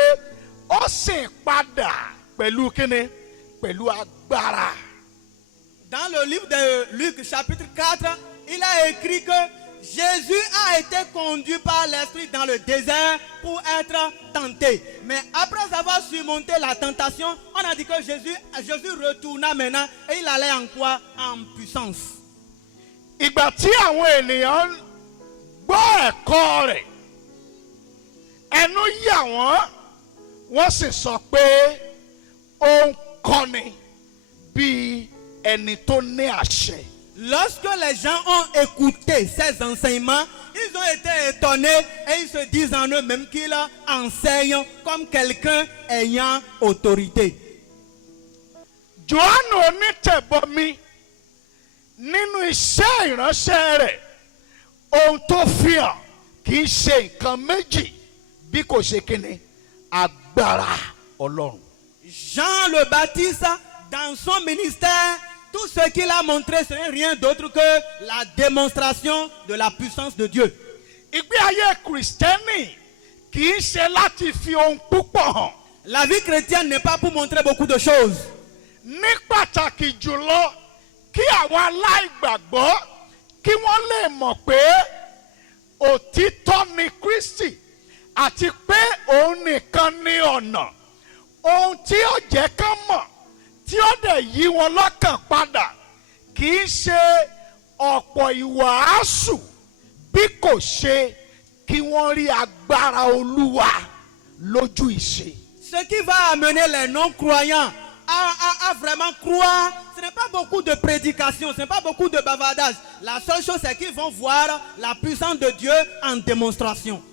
ó sì padà pẹ̀lú kíni? Pẹ̀lú agbára. Dans le livre de Luc chapitre 4, il a écrit que Jésus a été conduit par l'Esprit dans le désert pour être tenté. Mais après avoir surmonté la tentation, on a dit que Jésus retourna maintenant et il allait en quoi? En puissance. Ìgbà tí àwọn ènìyàn gbọ́ ẹ̀kọ́ rẹ̀, ẹnu yà wọ́n sì sọ pé ó ń kọ́ni bí ẹni tó ní àṣẹ. Lorsque les gens ont écouté ces enseignements, ils ont été étonnés et ils se disent en eux-mêmes qu'ils enseignent comme quelqu'un ayant autorité. Jòhánù onítẹ̀bọmi nínú iṣẹ́ ìránṣẹ́ rẹ̀, ohun tó fi hàn kì í ṣe nǹkan méjì bí kò ṣe kíni? Agbára Ọlọ́run. Jean le Baptiste, dans son ministère, tout ce qu'il a montré, ce n'est rien d'autre que la démonstration de la puissance de Dieu. Ìgbé ayé Kristẹni kì í ṣe láti fi ohun púpọ̀ hàn. La vie chrétienne n'est pas pour montrer beaucoup de choses. Ní pàtàkì jùlọ kí àwọn aláìgbàgbọ́ kí wọ́n lè mọ̀ pé òtítọ́ ni Kristi àti pé òun nìkan ni ọ̀nà. Ohun tí ó jẹ́ kán mọ̀ tí ó dẹ̀ yí wọn lọ́kàn padà kì í ṣe ọ̀pọ̀ ìwàásù bí kò ṣe kí wọ́n rí agbára Olúwa lójú ìṣe. Ce qui va amener les non-croyants à vraiment croire, ce n'est pas beaucoup de prédication, ce n'est pas beaucoup de bavardage. La seule chose, c'est qu'ils vont voir la puissance de Dieu en démonstration.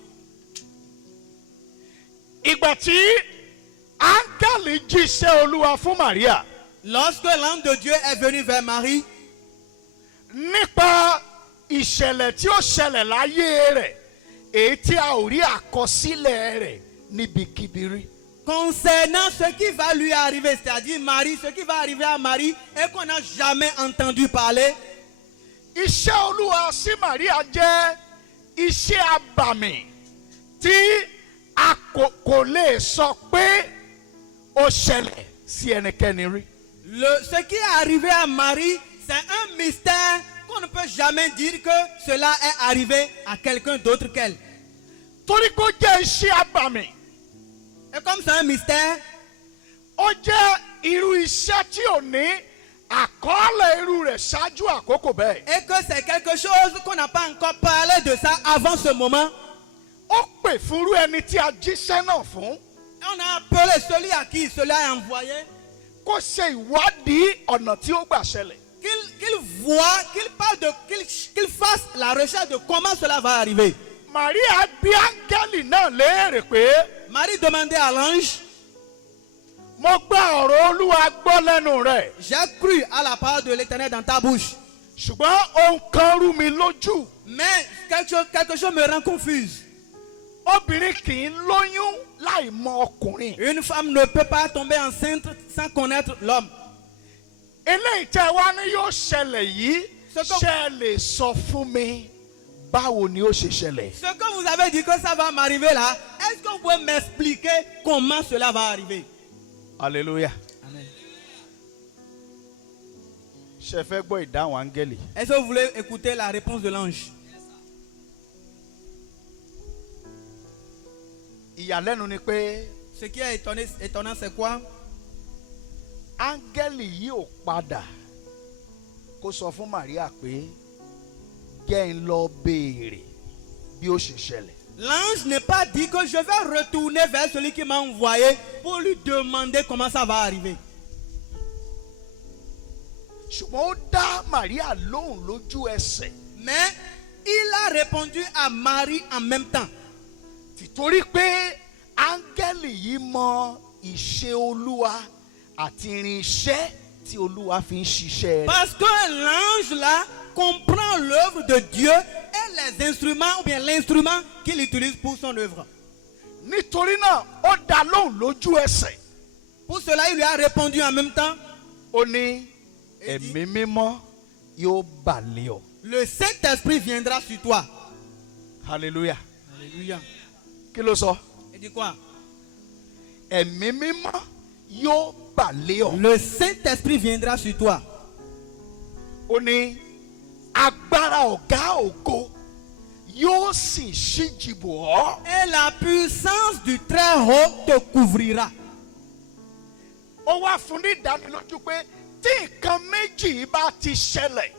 Ìgbà tí áńgẹ́lì jíṣẹ́ Olúwa fún Màríà. Lorsque l'ange de Dieu est venu vers Marie, Nípa ìṣẹ̀lẹ̀ tí ó ṣẹlẹ̀ láyé rẹ̀ èyí tí a ò rí àkọsílẹ̀ rẹ̀ níbikíbi rí. Concernant ce qui va lui arriver, c'est-à-dire Marie, ce qui va arriver à Marie et qu'on n'a jamais entendu parler. Iṣẹ́ Olúwa sí Màríà jẹ́ iṣẹ́ abàmì tí a kò lè sọ pé ó ṣẹlẹ̀ sí ẹnikẹ́ni rí. Ce qui est arrivé à Marie, c'est un mystère qu'on ne peut jamais dire que cela est arrivé à quelqu'un d'autre qu'elle. Torí kó jẹ́ iṣẹ́ abàmì. Et comme c'est un mystère, Ó jẹ́ irú iṣẹ́ tí ò ní àkọọ́lẹ̀ irú rẹ̀ ṣáájú àkókò bẹ́ẹ̀. et que c'est quelque chose qu'on n'a pas encore parlé de ça avant ce moment, Ó pè fúnrú ẹni tí a jíṣẹ́ náà fún on a appelé celui à qui cela est envoyé, kó ṣe ìwádìí ọ̀nà tí ó gbà ṣẹlẹ̀. qu'il voit, qu'il fasse la recherche de comment cela va arriver. Màríà bí áńgẹ́lì náà léèrè pé Marie demandait à l'ange, mo gba ọ̀rọ̀ Olúwa gbọ́ lẹ́nu rẹ̀, j'ai cru à la parole de l'Éternel dans ta bouche, ṣùgbọ́n ohun kan rú mi lójú. mais quelque chose me rend confuse. Obìnrin kì í lóyún láì mọ ọkùnrin. Une femme ne peut pas tomber enceinte sans connaître l'homme. Eléyìí tẹ́ wá ní yóò ṣẹlẹ̀ yìí Ṣé ṣe lè sọ fún mi báwo ni ó ṣe ṣẹlẹ̀. Ce que vous avez dit que ça va m'arriver là, est-ce que vous pouvez m'expliquer comment cela va arriver? Alléluia. Amen. Ṣé fẹ́ gbọ́ ìdáhùn áńgẹ́lì? Est-ce que vous voulez écouter la réponse de l'ange? Ìyàlẹ́nu ni pé Ce qui est étonnant, c'est quoi? áńgẹ́lì yìí ò padà kó sọ fún Màríà pé jẹ́ ń lọ béèrè bí ó ṣe ṣẹlẹ̀. L'ange n'est pas dit que je vais retourner vers celui qui m'a envoyé pour lui demander comment ça va arriver. Ṣùgbọ́n ó dá Màríà lóhùn lójú ẹsẹ̀. Mais il a répondu à Marie en même temps. Tìtorí pé áńgẹ́lì yìí mọ ìṣe Olúwa àti irinṣẹ́ tí Olúwa fi ń ṣiṣẹ́ rẹ̀. Parce que l'ange là comprend l'œuvre de Dieu et les instruments ou bien l'instrument qu'il utilise pour son œuvre. Nítorí náà ó dá lóhùn lójú ẹsẹ̀. Pour cela, il lui a répondu en même temps. Ó ní ẹ̀mí mímọ́ yóò bà lé ọ. Le Saint-Esprit viendra sur toi. Hallelujah. Alléluia. Kí ló sọ? Il dit quoi? Ẹ̀mí mímọ́ yóò bà lé ọ. Le Saint-Esprit viendra sur toi. Ó ní agbára ọ̀gá ògo yóò sì ṣíji bò ọ́. Et la puissance du Très-Haut te couvrira. Ó wá fún ní ìdánilójú pé tí nǹkan méjì bá ti ṣẹlẹ̀.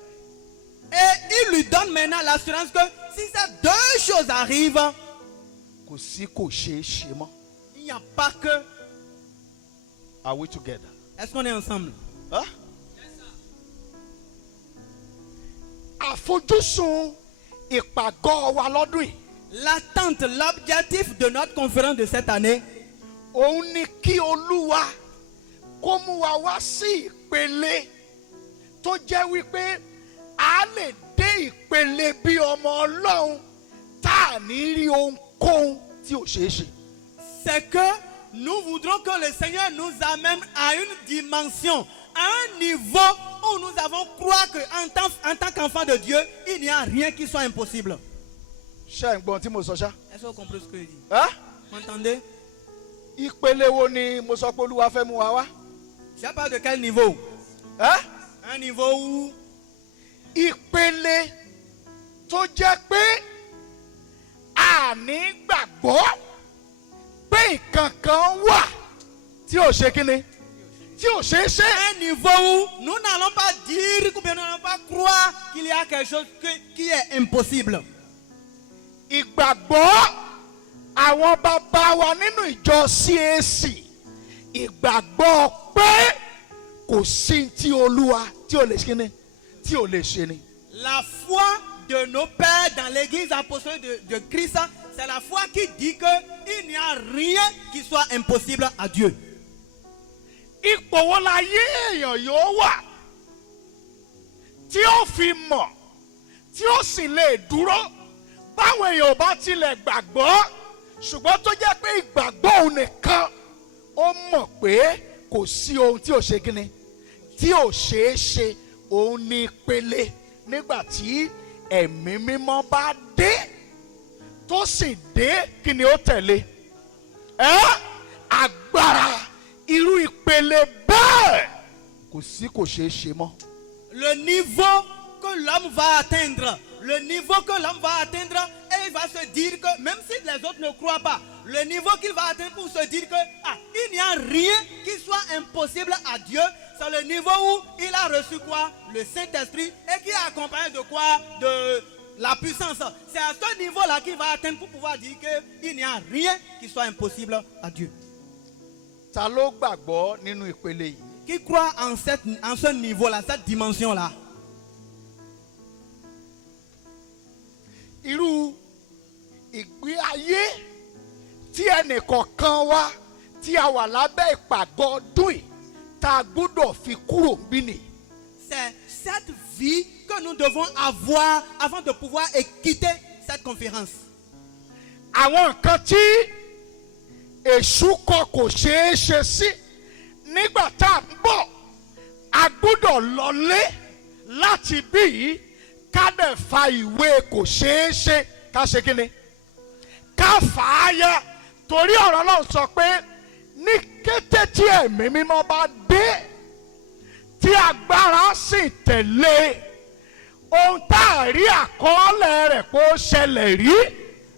Et il lui donne maintenant l'assurance que si ces deux choses arrivent, Kò sí kò ṣeé ṣe mọ́. il n'y a pas que. Are we together? Est-ce qu'on est ensemble? Huh? Àfojúsùn ìpàgọ́ wa lọ́dún yìí. L'attente, l'objectif de notre conférence de cette année, Òun ni kí Olúwa kó mú wa wá sí ìpele tó jẹ́ wípé a lè dé ìpele bí ọmọ Ọlọ́run tá à ní rí ohunkóhun tí ò ṣeé ṣe. c'est que nous voudrons que le Seigneur nous amène à une dimension, à un niveau où nous avons croire qu'en tant qu'enfant de Dieu, il n'y a rien qui soit impossible. Ṣé ẹ̀ ń gbọ́n tí mo sọ ṣá? Est-ce que vous comprenez ce que je dis? Hein? Vous m'entendez? Ìpele wo ni mo sọ pé Olúwa fẹ́ mú wa wá? Je parle de quel niveau? Hein? Un niveau où Ìpele tó jẹ́ pé a ní gbàgbọ́ pé nǹkan kan wà tí ò ṣe kíni, tí ò ṣeé ṣe. un niveau où nous n'allons pas dire ou bien nous n'allons pas croire qu'il y a quelque chose qui est impossible. Ìgbàgbọ́ àwọn bàbá wa nínú ìjọ CAC, ìgbàgbọ́ pé kò sí tí Olúwa tí ò lè ṣe ni, tí ò lè ṣe ni. La foi de nos pères dans l'église apostolique de Christ, c'est la foi qui dit qu'il n'y a rien qui soit impossible à Dieu. Ipò wo láyé èèyàn yóò wà tí ó fi mọ̀ tí ó sì lè dúró báwọn èèyàn ò bá tilẹ̀ gbàgbọ́ ṣùgbọ́n tó jẹ́ pé ìgbàgbọ́ òun nìkan ó mọ̀ pé kò sí ohun tí ò ṣe kíni tí ò ṣeé ṣe. Òun ní ìpele nígbà tí ẹ̀mí mímọ́ bá dé tó sì dé kí ni ó tẹ̀lé agbára. Irú ìpele bẹ́ẹ̀ kò sí kò ṣeé ṣe mọ́. Le niveau que l'homme va atteindre, le niveau que l'homme va atteindre, et il va se dire que même si les autres ne croient pas, le niveau qu'il va atteindre pour se dire que il n'y a rien qui soit impossible à Dieu, c'est le niveau où il a reçu quoi? Le Saint-Esprit, et qui est accompagné de quoi? De la puissance. C'est à ce niveau-là qu'il va atteindre pour pouvoir dire qu'il n'y a rien qui soit impossible à Dieu. Ta ló gbàgbọ́ nínú ìpele yìí? Qui croit en ce niveau-là, cette dimension-là? Irú ìgbé ayé tí ẹnìkọ̀ọ̀kan wa tí a wà lábẹ́ ìpàgọ́ ọdún yìí tá a gbọ́dọ̀ fi kúrò bí nì. C'est cette vie que nous devons avoir avant de pouvoir quitter cette conférence. Àwọn nǹkan tí èṣù kọ̀ kò ṣeé ṣe sí nígbà tá a ń bọ̀ a gbọ́dọ̀ lọlé láti bí yìí ká dẹ̀ fa ìwé kò ṣeé ṣe ká ṣe kí ni ká fà á yá torí ọ̀rọ̀ náà sọ pé ní kété tí ẹ̀mí mímọ́ bá dé tí agbára sì tẹ̀lé ohun tá a rí àkọọ́lẹ̀ rẹ̀ kó ṣẹlẹ̀ rí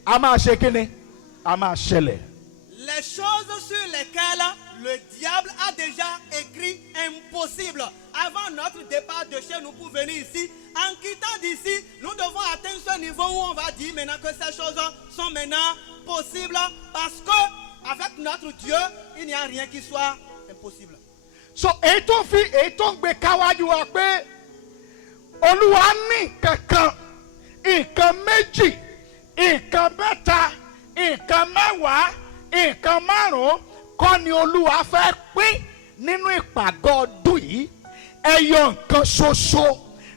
a máa ṣe kí ni a máa ṣẹlẹ̀. Les choses sur lesquelles le diable a déjà écrit impossible avant notre départ de chez nous pour venir ici. En quittant d'ici, nous devons atteindre ce niveau où on va dire maintenant que ces choses sont maintenant possibles parce que avec notre Dieu, il n'y a rien qui soit impossible. So èyí tó ń gbé káwájú wa pé Olúwa ní kankan nǹkan méjì nǹkan mẹ́ta nǹkan mẹ́wàá nǹkan márùn-ún kọ́ ni Olúwa fẹ́ pín nínú ìpàgọ́ ọdún yìí. Ẹyọ nǹkan ṣoṣo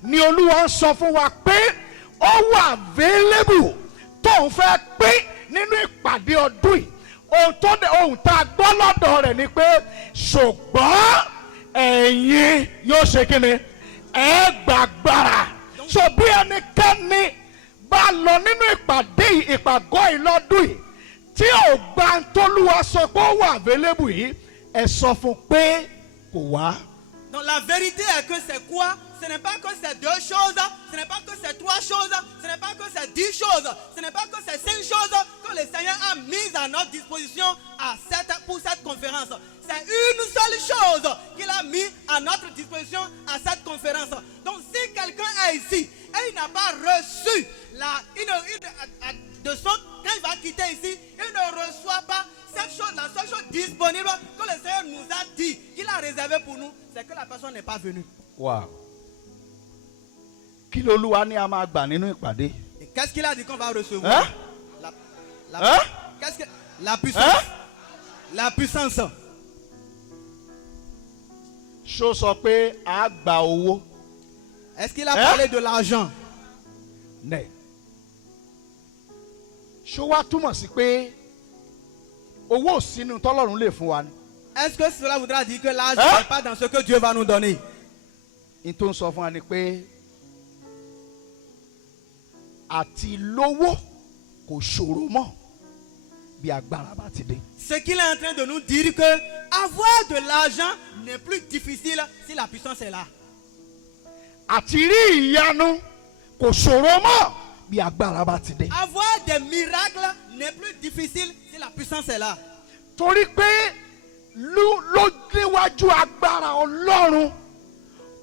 ni Olúwa sọ fún wa pé ó wà available tóun fẹ́ pín nínú ìpàdé ọdún yìí. Ohun tá a gbọ́ lọ́dọ̀ rẹ̀ ni pé ṣùgbọ́n ẹ̀yin yóò ṣe kí ni ẹ gbàgbára. So bí ẹnikẹ́ni bá lọ nínú ìpàgọ́ ìlọ́dún yìí tí ò gba t'Olúwa sọ pé ó wà available yìí ẹ sọ fún pé kò wá. Donc la vérité est que c'est quoi? Ce n'est pas que c'est 2 choses, ce n'est pas que c'est 3 choses, ce n'est pas que c'est 10 choses, ce n'est pas que c'est 5 choses que le Seigneur a mises à notre disposition pour cette conférence. C'est une seule chose qu'il a mis à notre disposition à cette conférence. Donc si quelqu'un est ici et il n'a pas reçu quand il va quitter ici, il ne reçoit pas cette chose, la seule chose disponible que le Seigneur nous a dit, qu'il a réservé pour nous, c'est que la personne n'est pas venue. Wow. Kí l'Olúwa ní a máa gbà nínú ìpàdé? Et qu'est-ce qu'il a dit qu'on va recevoir? Qu'est-ce que la puissance? La puissance. Ṣó sọ pé a gba owó? Est-ce qu'il a parlé de l'argent? Né. Ṣó wá túmọ̀ sí pé owó sínú t'Ọlọ́run lè fún wa ni? Est-ce que cela voudra dire que l'argent n'est pas dans ce que Dieu va nous donner? In tó ń sọ fún wa ni pé àti lówó kò ṣòro mọ́ bí agbára bá ti dé. Ce qu'il est en train de nous dire que avoir de l'argent n'est plus difficile si la puissance est là. Àti rí ìyanu kò ṣòro mọ́ bí agbára bá ti dé. Avoir des miracles n'est plus difficile si la puissance est là. Torí pé níwájú agbára Ọlọ́run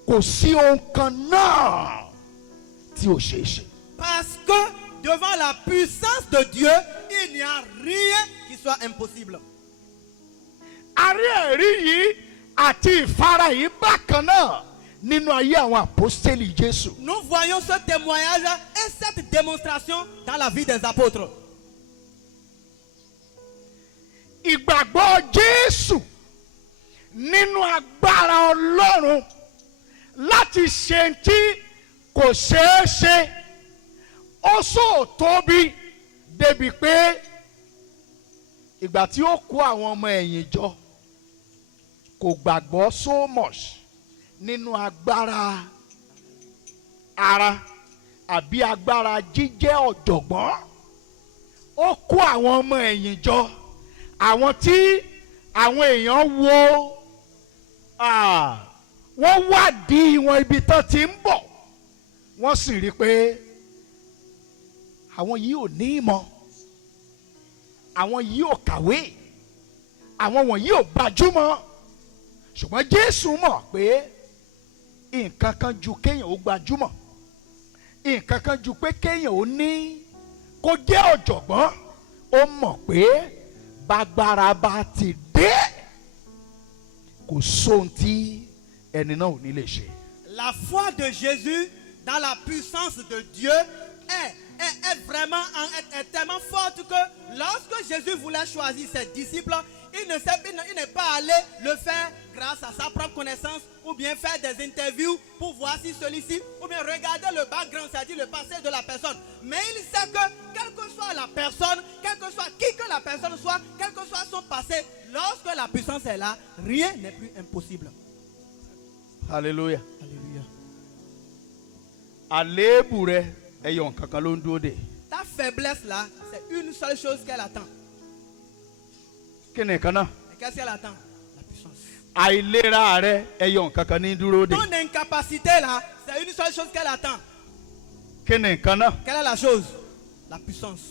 kò sí ohun kan náà tí ò ṣeé ṣe. Parce que devant la puissance de Dieu, il n'y a rien qui soit impossible. Àrí ẹ̀rí yìí àti ìfara yìí bákan náà nínú ayé àwọn apostoli Jésù. Nous voyons ce témoignage et cette démonstration dans la vie des apôtres. Ìgbàgbọ́ Jésù nínú agbára Ọlọ́run láti ṣe tí kò ṣeé ṣe ó sọ tóbi débi pé ìgbà tí ó kó àwọn ọmọ ẹ̀yìn jọ kò gbàgbọ́ so much nínú agbára ara àbí agbára jíjẹ́ ọ̀jọ̀gbọ́n. Ó kó àwọn ọmọ ẹ̀yìn jọ, àwọn tí àwọn èèyàn wọ́n wádìí wọn ibi tán ti ń bọ̀, wọ́n sì rí i pé àwọn yìí ò ní ìmọ̀, àwọn yìí ò kàwé, àwọn wọ̀nyí ò gbajúmọ̀, ṣùgbọ́n Jésù mọ̀ pé nǹkan kan ju kéèyàn ó gbajúmọ̀, nǹkan kan ju pé kéèyàn ó ní kó jẹ́ ọ̀jọ̀gbọ́n. Ó mọ̀ pé bágbára bá ti dé kò sóhun tí ẹni náà ò ní lè ṣe. La foi de Jésus dans la puissance de Dieu est vraiment est tellement forte que lorsque Jésus voulait choisir ses disciples, il n'est pas allé le faire grâce à sa propre connaissance ou bien faire des interviews pour voir si celui-ci, ou bien regarder le background, c'est-à-dire le passé de la personne. Mais il sait que quelle que soit la personne, quel que soit qui que la personne soit, quel que soit son passé, lorsque la puissance est là, rien n'est plus impossible. Alléluia. Alléluia. Àléébù rẹ ẹyọ nǹkan kan ló ń dúró dè. Ta faiblesse là, c'est une seule chose qu'elle attend. Kí ni nǹkan náà? Et qu'est-ce qu'elle attend? La puissance. Àìlera rẹ ẹyọ nǹkan kan ní dúró dè. Ton incapacité là, c'est une seule chose qu'elle attend. Kí ni nǹkan náà? Quelle est la chose? La puissance.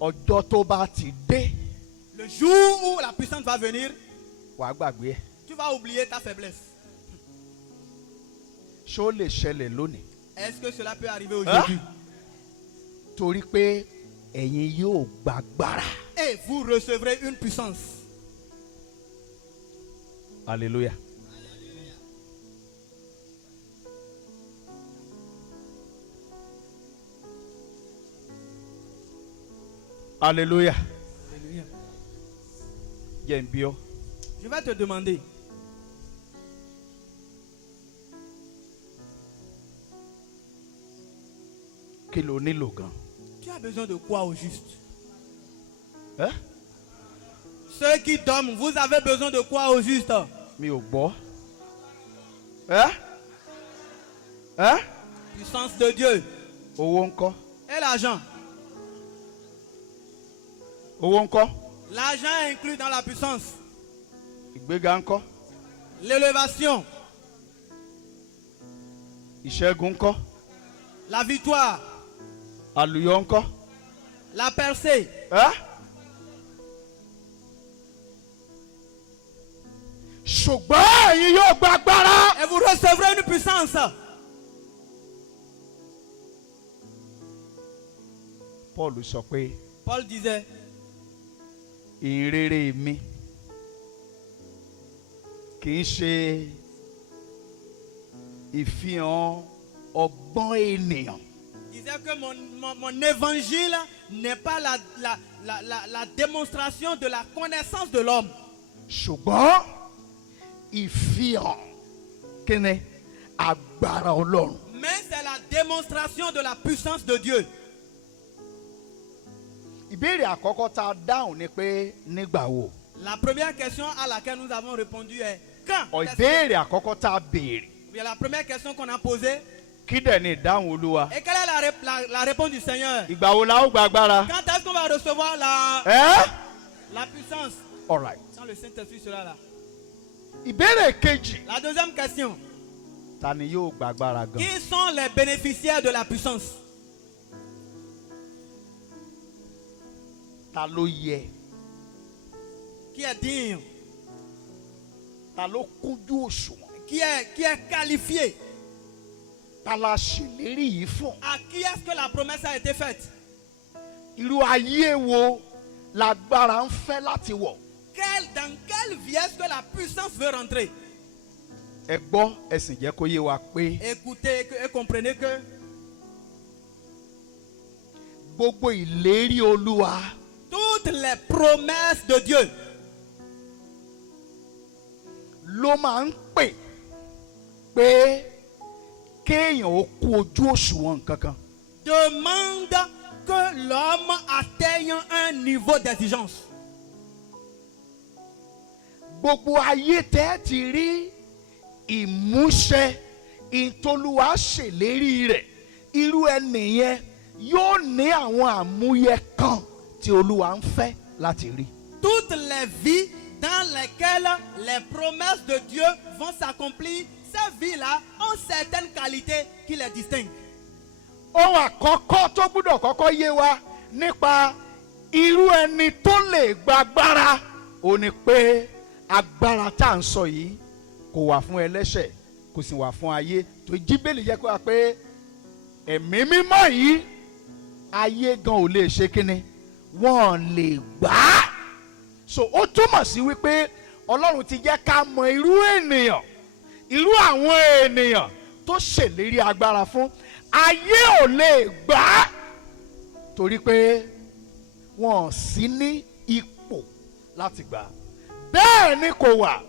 Ọjọ́ tó bá ti dé, Le jour où la puissance va venir, wàá gbàgbé ẹ̀. tu vas oublier ta faiblesse. Ṣé ó lè ṣẹlẹ̀ lónìí? Est-ce que cela peut arriver aujourd'hui? Torí pé ẹ̀yin yóò gbàgbára. Et vous recevrez une puissance. Alléluia. Alléluia. Alléluia. Jẹ́ n bi ọ́. Je vais te demander, Kí lo nílò gan? tu as besoin de quoi au juste? Ẹ́ Ceux qui dorment, vous avez besoin de quoi au juste? mi ò gbọ́. Ẹ́ ẹ́ Puissance de Dieu. owó ńkọ́? Et l'argent? Owó ńkọ́? L'argent est inclus dans la puissance. Ìgbéga ńkọ́? L'élévation, Ìṣẹ́gun ńkọ́? la victoire, Àlùyọ ńkọ́? la percée. Ẹ́ ṣùgbọ́n ẹ̀yin yóò gba agbára. Et vous recevrez une puissance. Paul sọ pé Paul disait, ìrere mi kì í ṣe ìfihàn ọgbọ́n ènìyàn. disait que mon évangile n'est pas la démonstration de la connaissance de l'homme, Ṣùgbọ́n ìfihàn kíni agbára Ọlọ́run. mais c'est la démonstration de la puissance de Dieu. Ìbéèrè àkọ́kọ́ tá a dáhùn ni pé nígbà wo? La première question à laquelle nous avons répondu est quand? Ìbéèrè àkọ́kọ́ tá a béèrè. Bien, la première question qu'on a posée, Kí dẹ̀ ni ìdáhùn Olúwa? et quelle est la réponse du Seigneur? Ìgbà wo la ó gba agbára? Quand est-ce qu'on va recevoir la puissance? All right. Quand le Saint-Esprit sera là. Ìbéèrè kejì. La deuxième question, Ta ni yóò gba agbára gan? qui sont les bénéficiaires de la puissance? Ta ló yẹ? Qui est digne? Ta ló kúnjú òṣùwọ̀n? Qui est qualifié? Ta la ṣèlérí yìí fún? À qui est-ce que la promesse a été faite? Irú ayé wo lágbára ń fẹ́ láti wọ̀? Dans quelle vie est-ce que la puissance veut rentrer? Ẹ gbọ́ ẹ sì jẹ́ kó yé wa pé Écoutez et comprenez que gbogbo ìlérí Olúwa toutes les promesses de Dieu ló máa ń pè pé kéèyàn ó kú ojú òṣùwọ̀n kankan. demande que l'homme atteigne un niveau d'exigence. Gbogbo ayé tẹ́ ti rí ìmúṣẹ ìtolúwa ṣèlérí rẹ̀, irú ẹni yẹn yóò ní àwọn àmúyẹ kan tí Olúwa ń fẹ́ láti rí. Toutes les vies dans lesquelles les promesses de Dieu vont s'accomplir, ces vies-là ont certaines qualités qui les distinguent. Ohun àkọ́kọ́ tó gbọ́dọ̀ kọ́kọ́ yé wa nípa irú ẹni tó lè gba agbára ó ní pé agbára tá à ń sọ yìí kò wà fún ẹlẹ́ṣẹ̀, kò sì wà fún ayé. Tó Bíbélì jẹ́ kó wá pé ẹ̀mí mímọ́ yìí ayé gan ò lè ṣe kíni, wọ́n lè gbà á. So ó túmọ̀ sí wípé Ọlọ́run ti jẹ́ ká mọ irú ènìyàn, irú àwọn ènìyàn tó ṣèlérí agbára fún. Ayé ò lè gbà á torí pé wọ́n sì ní ipò láti gbà á. Bẹ́ẹ̀ ni kò wà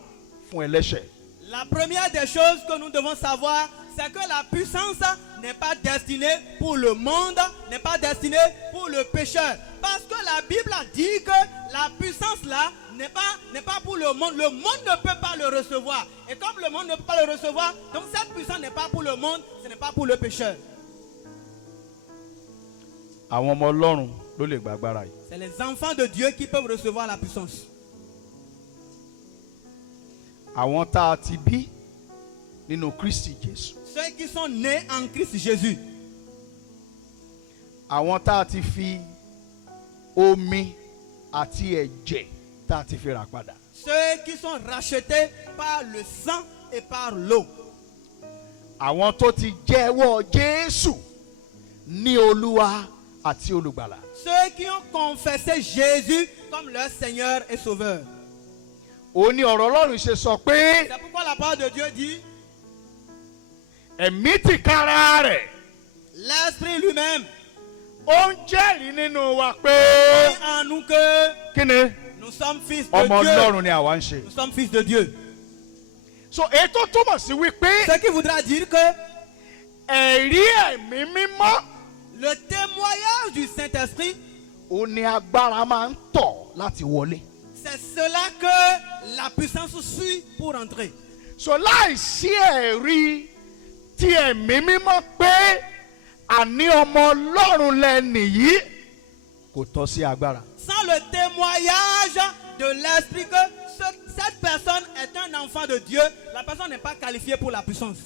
fún ẹlẹ́ṣẹ̀. La première des choses que nous devons savoir, c'est que la puissance n'est pas destinée pour le monde, n'est pas destinée pour le pécheur. Parce que la Bible a dit que la puissance là n'est pas pour le monde. Le monde ne peut pas le recevoir. Et comme le monde ne peut pas le recevoir, donc cette puissance n'est pas pour le monde, ce n'est pas pour le pécheur. Àwọn ọmọ Ọlọ́run ló lè gba agbára yìí. C'est les enfants de Dieu qui peuvent recevoir la puissance. Àwọn tá a ti bí nínú Kristi Jésù. Ceux qui sont nés en Christ Jésus. Àwọn tá a ti fi omi àti ẹ̀jẹ̀ tá a ti fi rà padà. Ceux qui sont rachetés par le sang et par l'eau. Àwọn tó ti jẹ́wọ́ Jésù ní Olúwa àti Olùgbàlà. Ceux qui ont confessé Jésus comme leur Seigneur et Sauveur. Ó ní ọ̀rọ̀ Ọlọ́run ṣe sọ pé C'est pourquoi la parole de Dieu dit, ẹ̀mí tìkára rẹ̀ l'Esprit lui-même ó ń jẹ́rìí nínú wa pé dit en nous que kí ni nous sommes fils de ọmọ Dieu. Ọlọ́run ni àwa ń ṣe. Nous sommes fils de Dieu. So èyí tó túmọ̀ sí wípé Ce qui voudra dire que ẹ̀rí ẹ̀mí mímọ́ le témoignage du Saint-Esprit, ó ní agbára máa ń tọ̀ láti wọlé. c'est cela que la puissance suit pour entrer. So láìsí ẹ̀rí tí ẹ̀mí mímọ́ pé àní ọmọ Ọlọ́run lẹ́nì yìí kò tọ́ sí agbára. Sans le témoignage de l'Esprit que cette personne est un enfant de Dieu, la personne n'est pas qualifiée pour la puissance.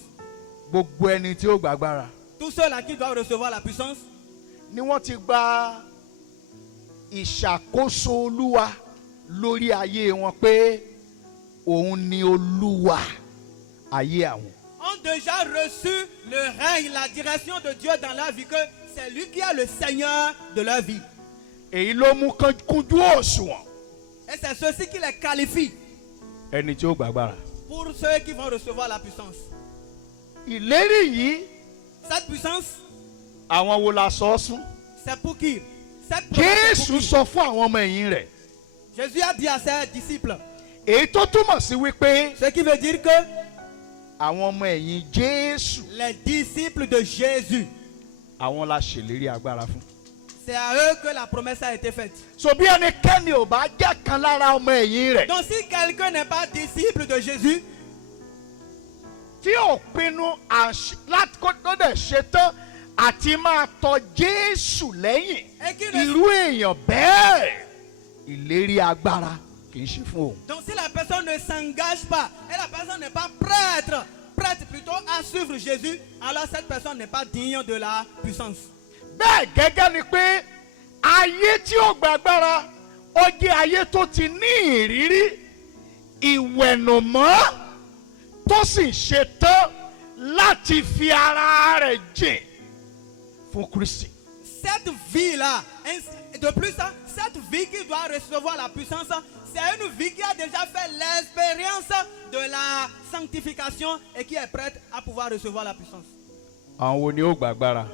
Gbogbo ẹni tí ó gba agbára Tous ceux-là qui doivent recevoir la puissance, ni wọ́n ti gba ìṣàkóso Olúwa lórí ayé wọn pé òun ni Olúwa ayé àwọn. ont déjà reçu le règne, la direction de Dieu dans leur vie, que c'est lui qui est le Seigneur de leur vie. Èyí ló mú kán kúnjú òṣùwọ̀n Et c'est ceci qui les qualifie ẹni tí ó gba agbára. pour ceux qui vont recevoir la puissance. Ìlérí yìí Cette puissance, àwọn wo la sọ ọ́ sún? c'est pour qui? Cette promesse, c'est Jésù pour qui? sọ fún àwọn ọmọ ẹ̀yìn rẹ̀. Jésus a dit à ses disciples, Èyí tó túmọ̀ sí wípé ce qui veut dire que àwọn ọmọ ẹ̀yìn Jésù les disciples de Jésus, àwọn la ṣèlérí agbára fún. c'est à eux que la promesse a été faite. So bí ẹnikẹ́ni ò bá jẹ́ kan lára ọmọ ẹ̀yìn rẹ̀ Donc si quelqu'un n'est pas disciple de Jésus, tí ò pinnu láti kó dẹ̀ ṣetán àti máa tọ Jésù lẹ́yìn, et qui ne- irú èèyàn bẹ́ẹ̀ ìlérí agbára kì í ṣe fún òun. donc si la personne ne s'engage pas et la personne n'est pas prête plutôt à suivre Jésus, alors cette personne n'est pas digne de la puissance. Bẹ́ẹ̀ gẹ́gẹ́ ni pé ayé tí ó gba agbára ó jẹ́ ayé tó ti ní ìrírí ìwẹ̀nùmọ́ tó sì ṣetán láti fi ara rẹ̀ jìn fún Kristi. Cette vie-là, de plus, cette vie qui doit recevoir la puissance, c'est une vie qui a déjà fait l'expérience de la sanctification et qui est prête à pouvoir recevoir la puissance. Àwọn wo ni ó gba agbára?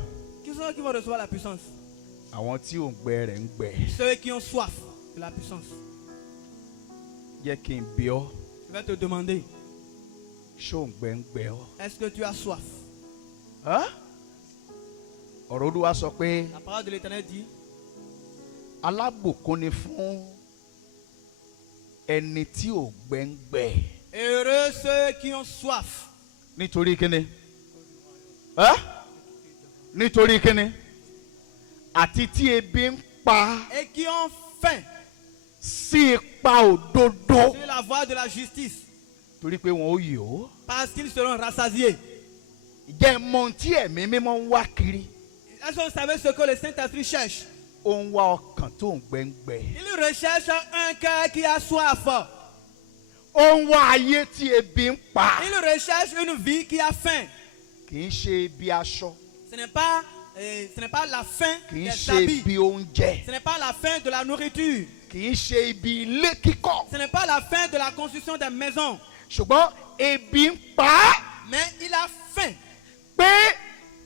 Qui sont ceux qui vont recevoir la puissance? Àwọn tí òǹgbẹ rẹ̀ ń gbẹ. Ceux qui ont soif de la puissance. Jẹ́ kí n bi ọ́, Je vais te demander, ṣé òǹgbẹ ń gbẹ ọ́? est-ce que tu as soif? Huh? ọ̀rọ̀ Olúwa sọ pé La parole de l'Éternel dit, alábùkún ni fún ẹni tí ò gbẹ́ngbẹ́. heureux ceux qui ont soif. Nítorí kíni? Nítorí kíni? Àti tí ebi ń pa Et qui ont faim sí ipa òdodo. sur la voie de la justice. Torí pé wọn ó yó. Parce qu'ils seront rassasiés. Ìjẹ́ mọ tí ẹ̀mí mímọ́ ń wá kiri. Est-ce que vous savez ce que le Saint-Esprit cherche? Ó ń wá ọkàn tó ń gbẹ́ngbẹ́. Il recherche un cœur qui a soif. Ó ń wá ayé tí ebi ń pa. Il recherche une vie qui a faim. Kì í ṣe ebi aṣọ. Ce n'est pas la faim Kì í des ṣe habits. ebi oúnjẹ. Ce n'est pas la faim de la nourriture. Kì í ṣe ibi ilé kíkọ́. Ce n'est pas la faim de la construction des maisons. Ṣùgbọ́n ebi ń pa á. Mais il a faim Pé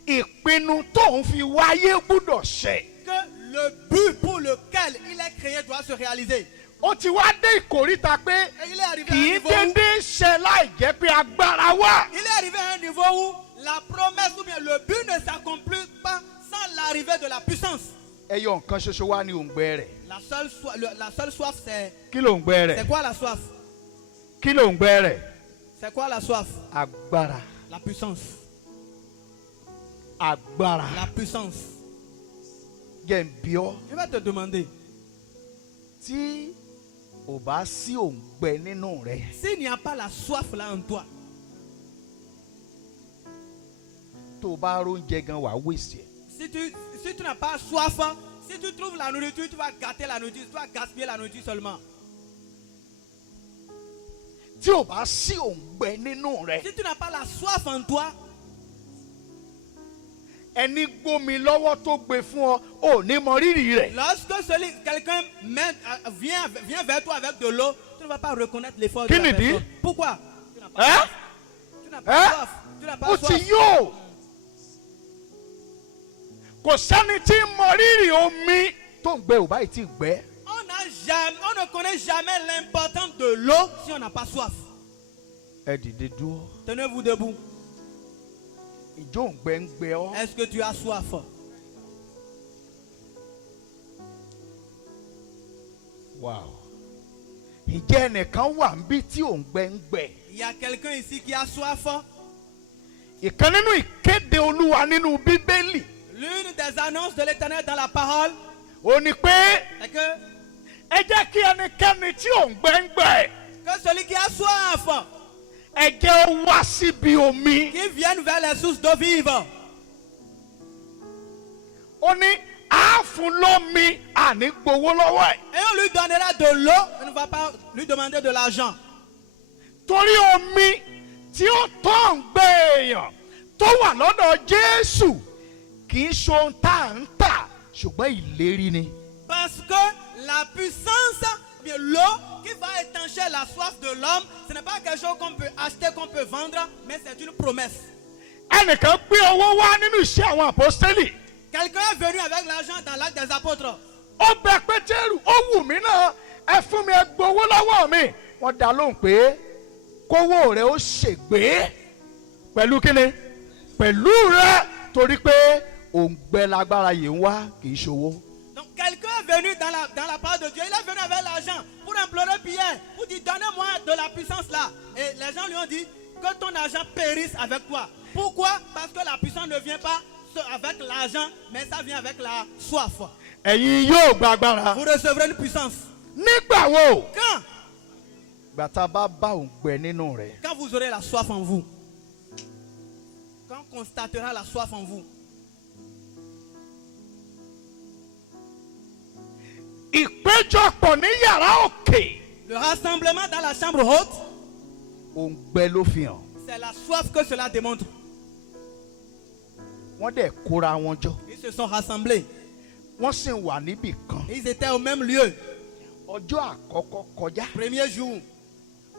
ìpinnu tó ń fi wáyé gbúdọ̀ ṣẹ. que le but pour lequel il est créé doit se réaliser. Ó ti wá dé ìkóríta pé Et il est arrivé kì à un í niveau où, dédé ṣẹ láì jẹ́ pé agbára wà. il est arrivé à un niveau où la promesse ou bien le but ne s'accomplit pas sans l'arrivée de la puissance. Ẹyọ nǹkan ṣoṣo wá ní òǹgbẹ rẹ̀. La seule soif, c'est Kí ló ń gbẹ rẹ̀? quoi la soif? Kí ló ń gbẹ rẹ̀? C'est quoi la soif? Agbára. La puissance. Agbára. La puissance. Jẹ́ n bi ọ́. Je vais te demander, Tí ò bá sí òǹgbẹ nínú rẹ̀. s'il n'y a pas la soif là en toi, Tó o bá róúnjẹ gan wàá wèsì ẹ̀. si tu n'as pas soif, si tu trouves la nourriture, tu vas gâter la nourriture, tu vas gaspiller la nourriture seulement. Tí ò bá sí òǹgbẹ nínú rẹ̀. Si tu n'as pas la soif en toi, Ẹni gbómi lọ́wọ́ tó gbé fún ọ, ò ní mọ rírì rẹ̀. lorsque quelqu'un vient vers toi avec de l'eau, tu ne vas pas reconnaître l'effort de Qui la le dit? personne. Pourquoi? Tu n'as pas Hein? soif. Tu n'as pas soif. Tu n'as Ó pas ti soif. yó. Kò sẹ́ni tí ń mọ rírì omi tó ń gbẹ ò báyìí tí ì gbẹ. On ne connaît jamais l'importance de l'eau si on n'a pas soif. Ẹ dìde dúró. Tenez-vous debout. Ìjọ òǹgbẹ ń gbẹ ọ́. Est-ce que tu as soif? Wow. Ìjẹ́ ẹnìkan wà níbí tí òǹgbẹ ń gbẹ. Il y a quelqu'un ici qui a soif. Ìkan nínú ìkéde Olúwa nínú Bíbélì. L'une des annonces de l'Éternel dans la parole Ó ní pé est que ẹ jẹ́ kí ẹnikẹ́ni tí òǹgbẹ ń gbẹ. celui qui a soif, Ẹ jẹ́ ó wá síbi omi. qui vienne vers les sources d'eau vive. Ó ní á fún lómi àní gbowó lọ́wọ́ ẹ̀. Et on lui donnera de l'eau, on ne va pas lui demander de l'argent. Torí omi tí ó tọ́ ń gbé èèyàn tó wà lọ́dọ̀ Jésù kì í ṣe ohun tá à ń tà ṣùgbọ́n ìlérí ni. Parce que la puissance, bien l'eau qui va étancher la soif de l'homme, ce n'est pas quelque chose qu'on peut acheter, qu'on peut vendre, mais c'est une promesse. Ẹnìkan gbé owó wá nínú iṣẹ́ àwọn àpọ́stélì. Quelqu'un est venu avec l'argent dans l'acte des apôtres. Ó bẹ Pétérù, ó wù mí náà, ẹ fún mi, ẹ gbowó lọ́wọ́ mi. Wọ́n dá lóhùn pé kówó rẹ̀ ó ṣègbé pẹ̀lú kíni? Pẹ̀lú rẹ̀ torí pé òǹgbẹ lágbára yìí ń wá kì í ṣòwò. Donc quelqu'un est venu dans la part de Dieu, il est venu avec l'argent pour implorer Pierre, pour dire donnez-moi de la puissance là. Et les gens lui ont dit que ton argent périsse avec toi. Pourquoi? Parce que la puissance ne vient pas avec l'argent, mais ça vient avec la soif. Ẹ̀yin yóò gba agbára. Vous recevrez une puissance. Nígbà wo? Quand? Ìgbà tá a bá bá òǹgbẹ nínú rẹ̀. Quand vous aurez la soif en vous. Quand on constatera la soif en vous. Ìpéjọpọ̀ ní yàrá òkè. Le rassemblement dans la chambre haute, Òǹgbẹ ló fi hàn. c'est la soif que cela démontre. Wọ́n dẹ̀ kóra wọn jọ. Ils se sont rassemblés. Wọ́n sì wà níbì kan. Ils étaient au même lieu. Ọjọ́ àkọ́kọ́ kọjá. Premier jour.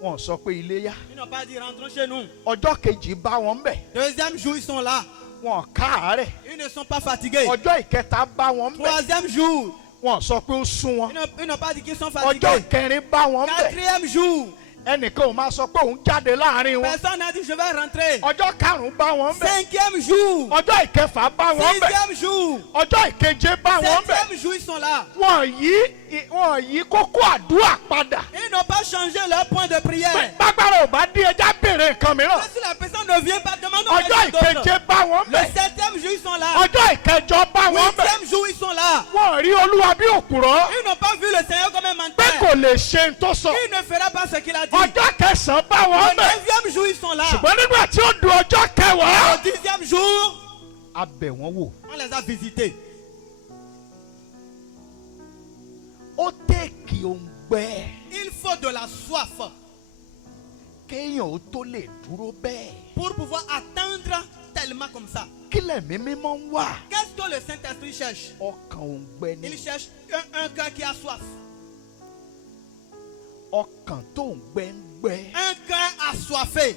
Wọ́n sọ pé ilé yá. Ils n'ont pas dit rentrons chez nous. Ọjọ́ kejì bá wọn bẹ̀. Deuxième jour, ils sont là. Wọ́n káàárẹ̀. Ils ne sont pas fatigués. Ọjọ́ ìkẹta bá wọn bẹ̀. Troisième jour, Wọ́n sọ pé ó sún wọn. ils n'ont pas dit qu'ils sont Ọjọ́ fatigués. ìkẹrin bá wọn bẹ̀. Quatrième jour, ẹnìkan ò máa sọ pé òun jáde láàrin wọn. Personne n'a dit je vais rentrer. ọjọ́ karùn-ún bá wọn bẹ̀. 5e jour. ọjọ́ ìkẹfà bá wọn bẹ̀. 6e jour. ọjọ́ ìkeje bá wọn bẹ̀. 7e jour, ils sont là. wọ́n yí kókó àdúrà padà. Ils n'ont pas changé leur point de prière. bágbára ò bá dé ẹja béèrè nǹkan mìíràn. Si la personne ne vient pas, demandons ọjọ́ ìkeje bá wọn Le bẹ̀. 7e jour, ils sont là. ọjọ́ ìkẹjọ bá wọn bẹ̀. 8e jour, ils sont là. wọ́n rí olúwa bí òpùrọ́. Ils n'ont pas vu le Seigneur comme un pé menteur. kò lè ṣe n tó sọ. Il ne fera pas ce qu'il a dit. ọjọ́ kẹsàn-án bá wọn Le bẹ̀. 9e jour, ils sont là. ṣùgbọ́n nígbà tí ó du ọjọ́ kẹwàá. Au 10e jour, a bẹ̀ wọ́n wò. on les a visités. ó tèkì òǹgbẹ. Il faut de la soif kéèyàn ó tó lè dúró bẹ́ẹ̀. pour pouvoir attendre tellement comme ça. kí lẹ̀mí mímọ́ ń wà. Qu'est-ce que le Saint-Esprit cherche? ọkàn òǹgbẹ ni. Il cherche un cœur qui a soif. ọkàn tó ń gbẹ ń gbẹ. Un cœur assoiffé.